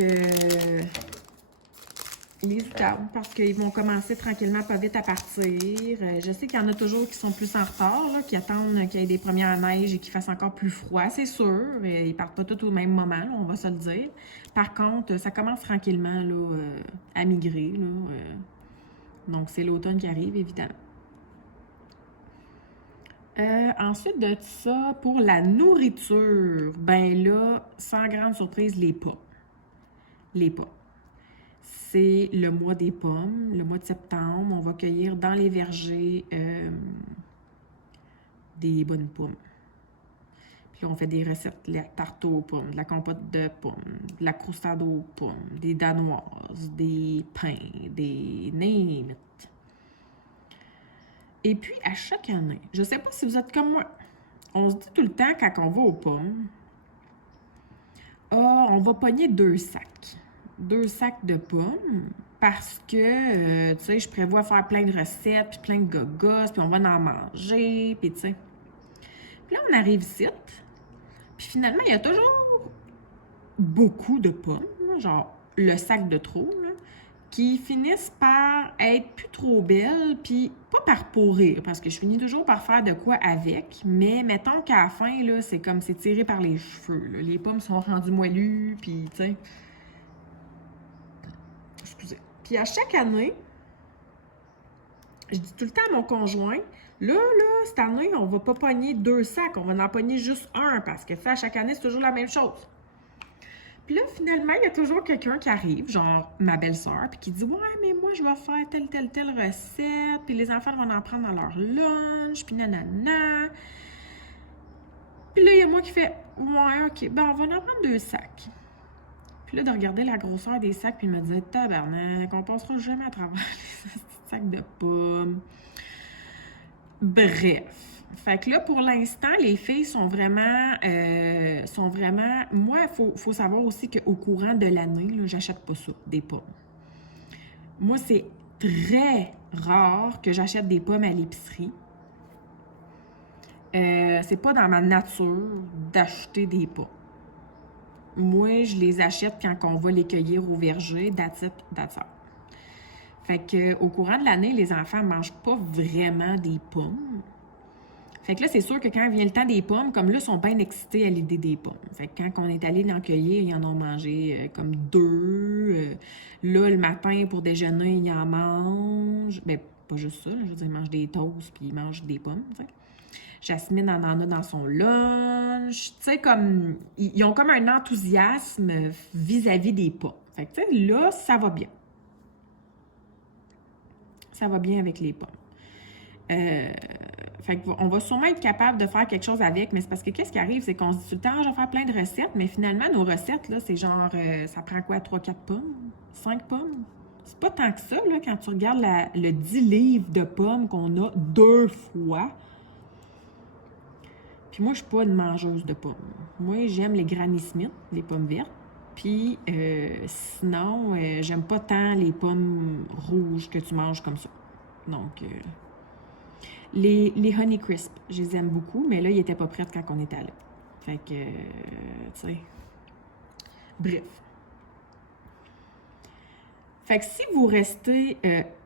les outardes, parce qu'ils vont commencer tranquillement, pas vite à partir. Je sais qu'il y en a toujours qui sont plus en retard, là, qui attendent qu'il y ait des premières neiges et qu'il fasse encore plus froid, c'est sûr. Ils partent pas tous au même moment, là, on va se le dire. Par contre, ça commence tranquillement là, à migrer. Là, donc, c'est l'automne qui arrive, évidemment. Ensuite de ça, pour la nourriture, ben là, sans grande surprise, les pommes. Les pommes. C'est le mois des pommes, le mois de septembre. On va cueillir dans les vergers des bonnes pommes. Puis là, on fait des recettes, la tarte aux pommes, de la compote de pommes, de la croustade aux pommes, des danoises, des pains, des name it. Et puis, à chaque année, je ne sais pas si vous êtes comme moi, on se dit tout le temps quand on va aux pommes, on va pogner 2 sacs. 2 sacs de pommes parce que, tu sais, je prévois faire plein de recettes, puis plein de gogos, puis on va en manger, puis tu sais. Puis là, on arrive ici, puis finalement, il y a toujours beaucoup de pommes, genre le sac de trop, là, qui finissent par être plus trop belles, puis pas par pourrir, parce que je finis toujours par faire de quoi avec, mais mettons qu'à la fin, là, c'est comme c'est tiré par les cheveux, là. Les pommes sont rendues moellues, puis tu sais. Excusez. Puis à chaque année, je dis tout le temps à mon conjoint, là, cette année, on va pas pogner 2 sacs, on va en pogner juste un, parce que ça, à chaque année, c'est toujours la même chose. Puis là, finalement, il y a toujours quelqu'un qui arrive, genre ma belle-sœur, puis qui dit « Ouais, mais moi, je vais faire telle recette, puis les enfants vont en prendre dans leur lunch, puis nanana. » Puis là, il y a moi qui fais « Ouais, OK, ben on va en prendre 2 sacs. » Puis là, de regarder la grosseur des sacs, puis il me disait « Tabarnak, on passera jamais à travers les petits sacs de pommes. » Bref. Fait que là, pour l'instant, les filles sont vraiment... Moi, il faut savoir aussi qu'au courant de l'année, j'achète pas ça, des pommes. Moi, c'est très rare que j'achète des pommes à l'épicerie. C'est pas dans ma nature d'acheter des pommes. Moi, je les achète quand on va les cueillir au verger, that's it. Fait que au courant de l'année, les enfants ne mangent pas vraiment des pommes. Fait que là, c'est sûr que quand vient le temps des pommes, comme là, ils sont bien excités à l'idée des pommes. Fait que quand on est allé en cueillir, ils en ont mangé comme 2. Là, le matin, pour déjeuner, ils en mangent. Ben, pas juste ça, là, je veux dire, ils mangent des toasts puis ils mangent des pommes, tu sais. Jasmine en a dans son lunch. Tu sais, comme... Ils ont comme un enthousiasme vis-à-vis des pommes. Fait que, tu sais, là, ça va bien. Ça va bien avec les pommes. Fait Fait qu'on va sûrement être capable de faire quelque chose avec, mais c'est parce que qu'est-ce qui arrive, c'est qu'on se dit tout le temps, ah, je vais faire plein de recettes, mais finalement, nos recettes, là, c'est genre, ça prend quoi, 3-4 pommes? 5 pommes? C'est pas tant que ça, là, quand tu regardes le 10 livres de pommes qu'on a 2 fois. Puis moi, je suis pas une mangeuse de pommes. Moi, j'aime les Granny Smith, les pommes vertes. Puis sinon, j'aime pas tant les pommes rouges que tu manges comme ça. Donc, les Honey Crisp, je les aime beaucoup, mais là, ils étaient pas prêts quand on était allé. Fait que, tu sais, bref. Fait que si vous restez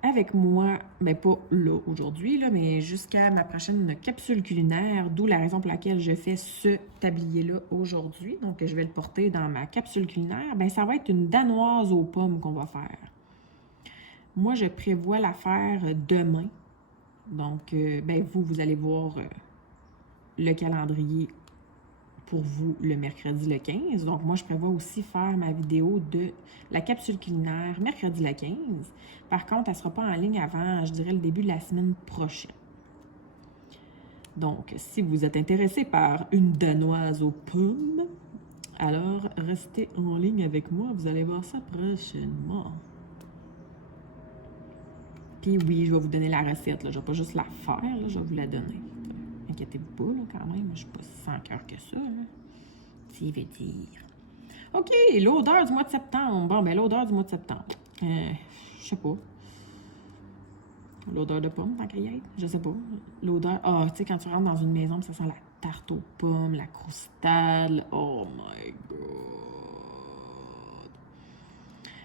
avec moi, ben pas là aujourd'hui, là, mais jusqu'à ma prochaine capsule culinaire, d'où la raison pour laquelle je fais ce tablier-là aujourd'hui, donc je vais le porter dans ma capsule culinaire, ben ça va être une danoise aux pommes qu'on va faire. Moi, je prévois la faire demain. Donc, ben vous allez voir le calendrier pour vous le mercredi le 15. Donc, moi, je prévois aussi faire ma vidéo de la capsule culinaire mercredi le 15. Par contre, elle ne sera pas en ligne avant, je dirais, le début de la semaine prochaine. Donc, si vous êtes intéressé par une danoise aux pommes, alors restez en ligne avec moi. Vous allez voir ça prochainement. Puis oui, je vais vous donner la recette. Là. Je ne vais pas juste la faire, là, je vais vous la donner. Inquiétez-vous pas, là, quand même. Je ne suis pas si sans cœur que ça. Ça veut dire. OK, l'odeur du mois de septembre. Bon, ben l'odeur du mois de septembre. Je sais pas. L'odeur de pomme, tant qu'à y être. Je sais pas. L'odeur. Ah, tu sais, quand tu rentres dans une maison, ça sent la tarte aux pommes, la croustade. Oh my God.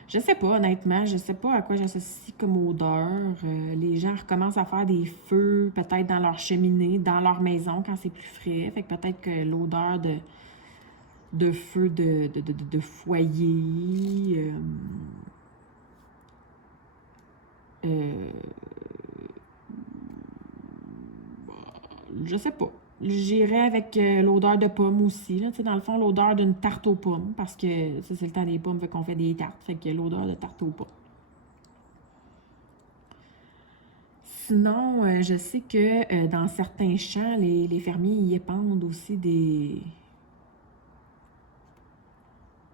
Je sais pas, honnêtement. Je sais pas à quoi j'associe comme odeur. Les gens recommencent à faire des feux, peut-être dans leur cheminée, dans leur maison, quand c'est plus frais. Fait que peut-être que l'odeur de feu de foyer. Je sais pas. J'irais avec l'odeur de pomme aussi. Là. Dans le fond, l'odeur d'une tarte aux pommes, parce que ça, c'est le temps des pommes, fait qu'on fait des tartes. Fait que l'odeur de tarte aux pommes. Sinon, je sais que dans certains champs, les fermiers y épandent aussi de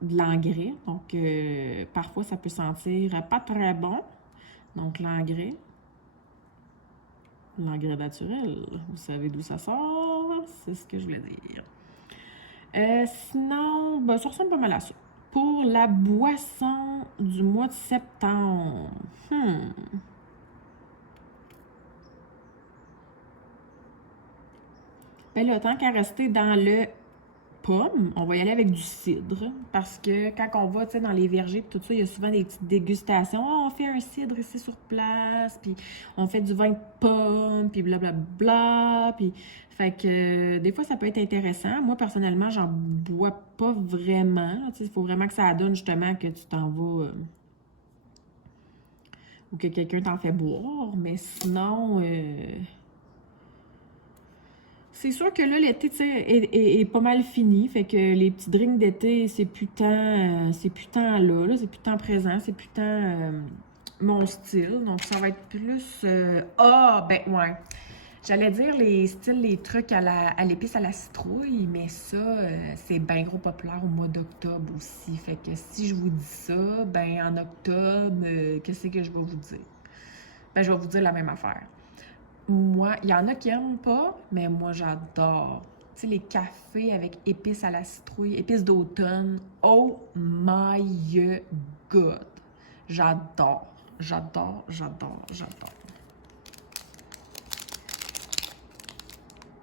l'engrais. Donc, parfois, ça peut sentir pas très bon. Donc, l'engrais naturel, vous savez d'où ça sort? C'est ce que je voulais dire. Sinon, ben, ça ressemble pas mal à ça. Pour la boisson du mois de septembre, ben là, tant qu'à rester dans le pomme, on va y aller avec du cidre. Parce que quand on va dans les vergers et tout ça, il y a souvent des petites dégustations. Oh, on fait un cidre ici sur place, puis on fait du vin de pomme, puis blablabla. Puis, fait que des fois, ça peut être intéressant. Moi, personnellement, j'en bois pas vraiment. Il faut vraiment que ça donne justement que tu t'en vas ou que quelqu'un t'en fait boire. Mais sinon... c'est sûr que là, l'été, tu sais, est pas mal fini. Fait que les petits drinks d'été, c'est plus tant là, c'est plus tant présent, c'est plus tant mon style. Donc, ça va être plus... ben, ouais. J'allais dire les trucs à l'épice à la citrouille, mais ça, c'est bien gros populaire au mois d'octobre aussi. Fait que si je vous dis ça, ben, en octobre, qu'est-ce que je vais vous dire? Ben, je vais vous dire la même affaire. Moi, il y en a qui n'aiment pas, mais moi, j'adore. Tu sais, les cafés avec épices à la citrouille, épices d'automne. Oh my God! J'adore.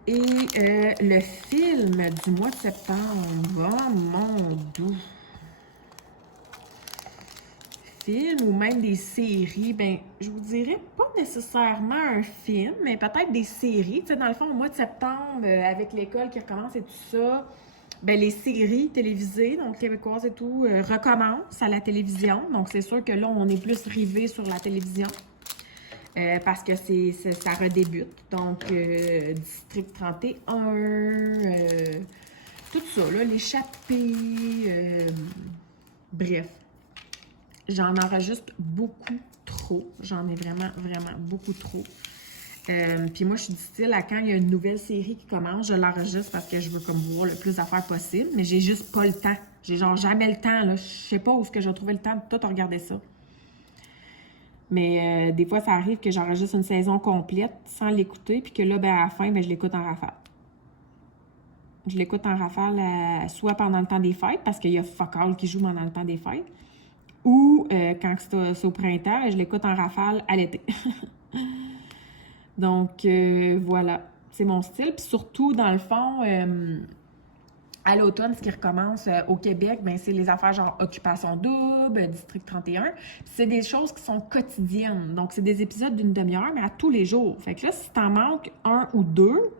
Et le film du mois de septembre, oh mon Dieu! Films ou même des séries, ben je vous dirais pas nécessairement un film, mais peut-être des séries. Tu sais, dans le fond, au mois de septembre, avec l'école qui recommence et tout ça, ben les séries télévisées, donc québécoises et tout, recommencent à la télévision. Donc, c'est sûr que là, on est plus rivé sur la télévision parce que ça redébute. Donc, District 31, tout ça, là, l'échappée, bref. J'en enregistre beaucoup trop. J'en ai vraiment beaucoup trop. Puis moi, je suis du style à quand il y a une nouvelle série qui commence, je l'enregistre parce que je veux comme voir le plus d'affaires possible, mais j'ai juste pas le temps. J'ai genre jamais le temps, là. Je sais pas où est-ce que je vais trouver le temps de tout regarder ça. Mais des fois, ça arrive que j'enregistre une saison complète sans l'écouter, puis que là, ben, à la fin, ben, je l'écoute en rafale. Je l'écoute en rafale soit pendant le temps des fêtes, parce qu'il y a fuck all qui joue pendant le temps des fêtes, ou quand c'est au printemps, je l'écoute en rafale à l'été. Donc, voilà. C'est mon style. Puis surtout, dans le fond, à l'automne, ce qui recommence au Québec, ben c'est les affaires genre Occupation double, District 31. Puis c'est des choses qui sont quotidiennes. Donc, c'est des épisodes d'une demi-heure, mais à tous les jours. Fait que là, si t'en manques un ou deux,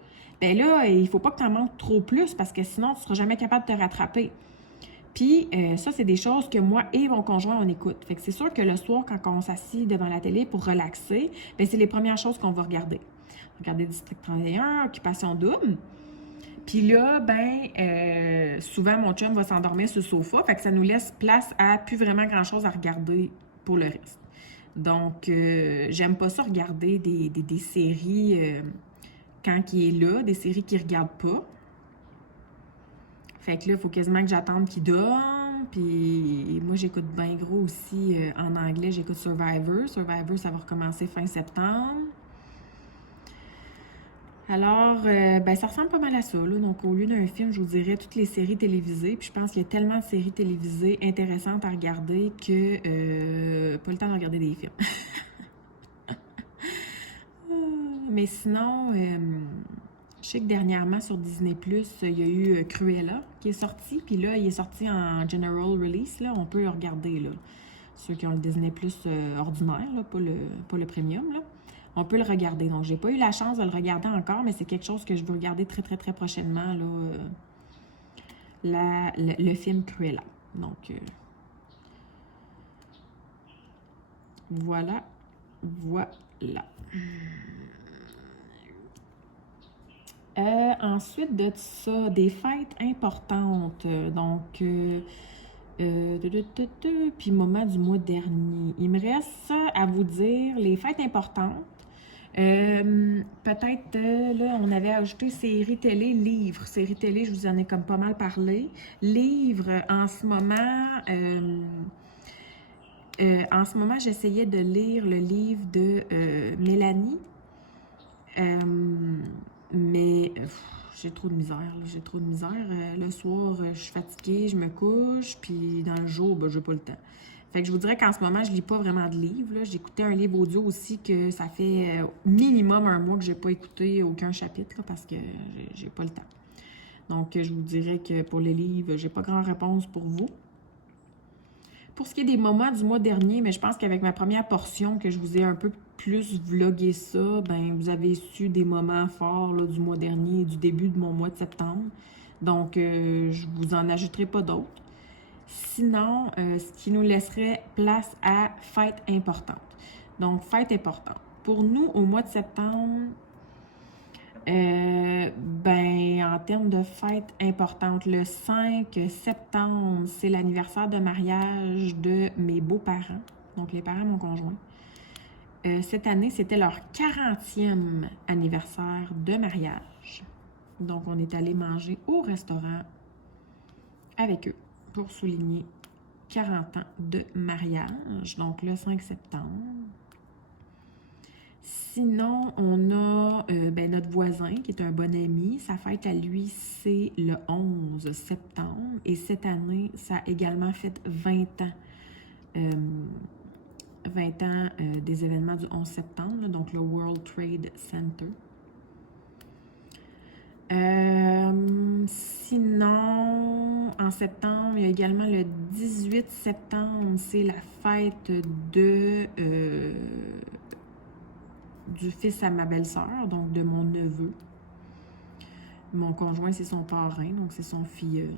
ben là, il faut pas que t'en manques trop plus parce que sinon, tu seras jamais capable de te rattraper. Puis, ça, c'est des choses que moi et mon conjoint, on écoute. Fait que c'est sûr que le soir, quand on s'assit devant la télé pour relaxer, bien, c'est les premières choses qu'on va regarder. Regarder District 31, Occupation double. Puis là, ben, souvent, mon chum va s'endormir sur le sofa. Fait que ça nous laisse place à plus vraiment grand-chose à regarder pour le reste. Donc, j'aime pas ça regarder des séries quand il est là, des séries qu'il regarde pas. Fait que là, il faut quasiment que j'attende qu'il dorme. Puis moi, j'écoute bien gros aussi en anglais. J'écoute Survivor. Survivor, ça va recommencer fin septembre. Alors, ben ça ressemble pas mal à ça, là. Donc, au lieu d'un film, je vous dirais toutes les séries télévisées. Puis je pense qu'il y a tellement de séries télévisées intéressantes à regarder que pas le temps de regarder des films. Mais sinon, je sais que dernièrement sur Disney+, il y a eu Cruella qui est sorti. Puis là, il est sorti en general release. Là, on peut le regarder, là. Ceux qui ont le Disney+ ordinaire, là, pas le premium, là. On peut le regarder. Donc, j'ai pas eu la chance de le regarder encore, mais c'est quelque chose que je veux regarder très, très, très prochainement, là, le film Cruella. Donc, voilà. Ensuite de ça, des fêtes importantes. Donc, puis moment du mois dernier. Il me reste à vous dire les fêtes importantes. Peut-être, là, on avait ajouté séries télé, livres. Séries télé, je vous en ai comme pas mal parlé. Livres, en ce moment, j'essayais de lire le livre de Mélanie. Mais j'ai trop de misère. J'ai trop de misère. Le soir, je suis fatiguée, je me couche, puis dans le jour, ben, j'ai pas le temps. Fait que je vous dirais qu'en ce moment, je lis pas vraiment de livres. J'écoutais un livre audio aussi que ça fait minimum un mois que j'ai pas écouté aucun chapitre là, parce que j'ai pas le temps. Donc, je vous dirais que pour les livres, j'ai pas grand réponse pour vous. Pour ce qui est des moments du mois dernier, mais je pense qu'avec ma première portion, que je vous ai un peu plus vlogué ça, ben vous avez su des moments forts là, du mois dernier et du début de mon mois de septembre. Donc, je vous en ajouterai pas d'autres. Sinon, ce qui nous laisserait place à fêtes importantes. Donc, fêtes importantes. Pour nous, au mois de septembre, ben, en termes de fêtes importantes, le 5 septembre, c'est l'anniversaire de mariage de mes beaux-parents, donc les parents de mon conjoint. Cette année, c'était leur 40e anniversaire de mariage. Donc, on est allé manger au restaurant avec eux pour souligner 40 ans de mariage, donc le 5 septembre. Sinon, on a ben, notre voisin qui est un bon ami. Sa fête à lui, c'est le 11 septembre. Et cette année, ça a également fait 20 ans. 20 ans des événements du 11 septembre, là, donc le World Trade Center. Sinon, en septembre, il y a également le 18 septembre, c'est la fête du fils à ma belle-sœur, donc de mon neveu. Mon conjoint, c'est son parrain, donc c'est son filleul.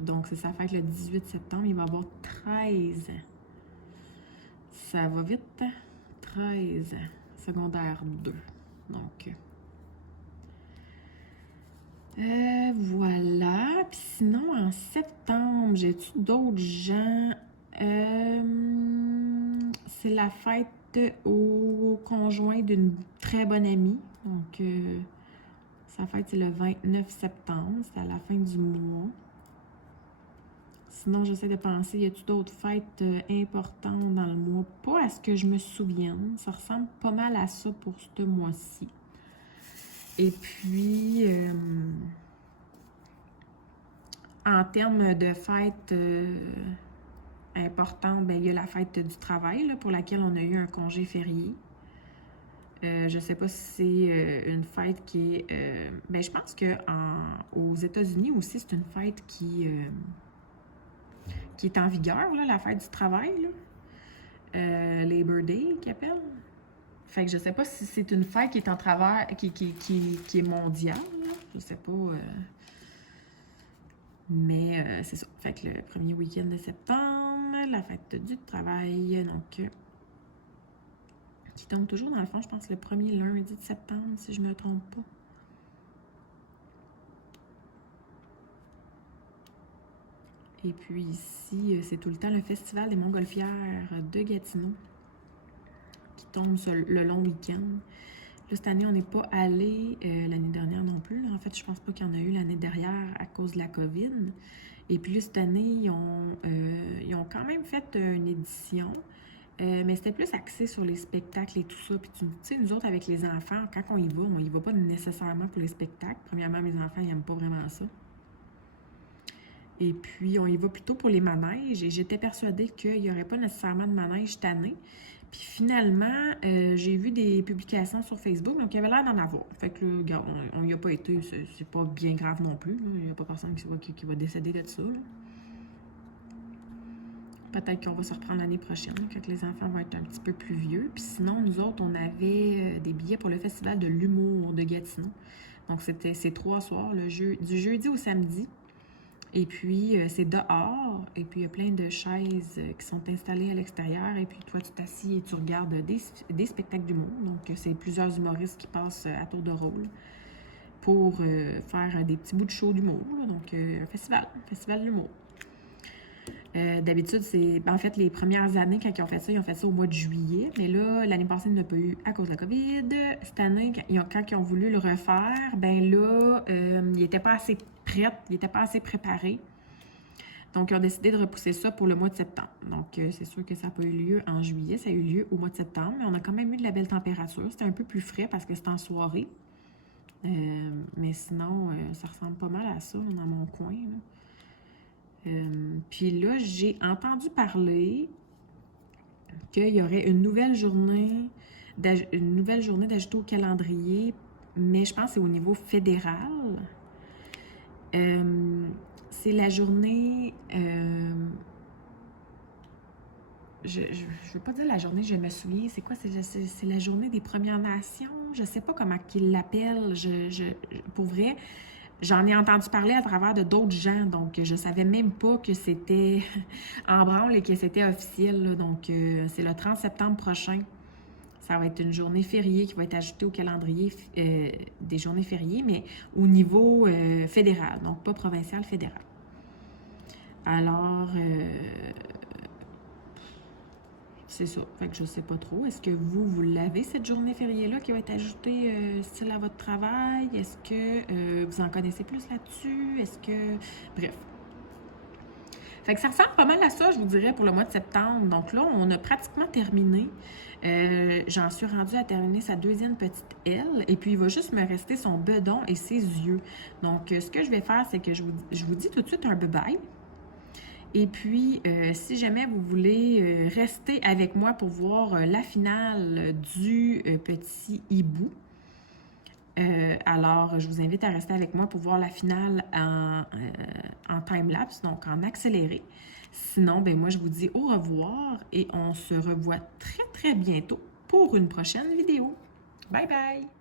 Donc, c'est sa fête le 18 septembre. Il va avoir 13 ans. Ça va vite, hein? 13 ans. Secondaire 2. Donc, voilà. Puis sinon, en septembre, j'ai-tu d'autres gens? C'est la fête au conjoint d'une très bonne amie. Donc, sa fête, c'est le 29 septembre. C'est à la fin du mois. Sinon, j'essaie de penser, y a-t-il d'autres fêtes importantes dans le mois? Pas à ce que je me souvienne. Ça ressemble pas mal à ça pour ce mois-ci. Et puis, en termes de fêtes importantes, ben, il y a la fête du travail, là, pour laquelle on a eu un congé férié. Je ne sais pas si c'est une fête qui est... ben, je pense qu'aux États-Unis aussi, c'est une fête qui est en vigueur, là, la fête du travail, là. Labor Day, qu'ils appellent. Fait que je sais pas si c'est une fête qui est en travers, qui est mondiale, là. Je sais pas. Mais c'est ça. Fait que le premier week-end de septembre, la fête du travail, donc qui tombe toujours dans le fond, je pense, le premier lundi de septembre, si je me trompe pas. Et puis ici, c'est tout le temps le Festival des Montgolfières de Gatineau qui tombe sur le long week-end. Là, cette année, on n'est pas allé, l'année dernière non plus. En fait, je pense pas qu'il y en a eu l'année dernière à cause de la COVID. Et puis là, cette année, ils ont quand même fait une édition, mais c'était plus axé sur les spectacles et tout ça. Puis tu sais, nous autres, avec les enfants, quand on y va pas nécessairement pour les spectacles. Premièrement, mes enfants, ils n'aiment pas vraiment ça. Et puis, on y va plutôt pour les manèges. Et j'étais persuadée qu'il n'y aurait pas nécessairement de manège cette année. Puis finalement, j'ai vu des publications sur Facebook, donc il y avait l'air d'en avoir. Fait que là, regarde, on n'y a pas été, c'est pas bien grave non plus. Il n'y a pas personne qui va décéder de ça. Peut-être qu'on va se reprendre l'année prochaine, quand les enfants vont être un petit peu plus vieux. Puis sinon, nous autres, on avait des billets pour le Festival de l'humour de Gatineau. Donc, c'est 3 soirs, du jeudi au samedi. Et puis, c'est dehors. Et puis, il y a plein de chaises qui sont installées à l'extérieur. Et puis, toi, tu t'assis et tu regardes des spectacles d'humour. Donc, c'est plusieurs humoristes qui passent à tour de rôle pour faire des petits bouts de show d'humour. Donc, un festival d'humour. D'habitude, en fait, les premières années, quand ils ont fait ça au mois de juillet. Mais là, l'année passée, il n'y en a pas eu à cause de la COVID. Cette année, quand ils ont voulu le refaire, ben là, ils n'étaient pas assez prêts, ils n'étaient pas assez préparés. Donc, ils ont décidé de repousser ça pour le mois de septembre. Donc, c'est sûr que ça n'a pas eu lieu en juillet, ça a eu lieu au mois de septembre. Mais on a quand même eu de la belle température. C'était un peu plus frais parce que c'était en soirée. Mais sinon, ça ressemble pas mal à ça, dans mon coin, là. Puis là, j'ai entendu parler qu'il y aurait une nouvelle journée d'ajoutée au calendrier, mais je pense que c'est au niveau fédéral. C'est la journée... je veux pas dire la journée, je me souviens, c'est quoi? C'est la journée des Premières Nations? Je sais pas comment qu'ils l'appellent. Pour vrai... J'en ai entendu parler à travers de d'autres gens, donc je savais même pas que c'était en branle et que c'était officiel, là. Donc, c'est le 30 septembre prochain. Ça va être une journée fériée qui va être ajoutée au calendrier des journées fériées, mais au niveau fédéral, donc pas provincial, fédéral. Alors, c'est ça. Fait que je sais pas trop. Est-ce que vous l'avez, cette journée fériée-là qui va être ajoutée style à votre travail? Est-ce que vous en connaissez plus là-dessus? Est-ce que... Bref. Fait que ça ressemble pas mal à ça, je vous dirais, pour le mois de septembre. Donc là, on a pratiquement terminé. J'en suis rendue à terminer sa deuxième petite aile. Et puis, il va juste me rester son bedon et ses yeux. Donc, ce que je vais faire, c'est que je vous dis tout de suite un bye-bye. Et puis, si jamais vous voulez rester avec moi pour voir la finale du petit hibou, alors je vous invite à rester avec moi pour voir la finale en time-lapse, donc en accéléré. Sinon, ben moi, je vous dis au revoir et on se revoit très, très bientôt pour une prochaine vidéo. Bye bye!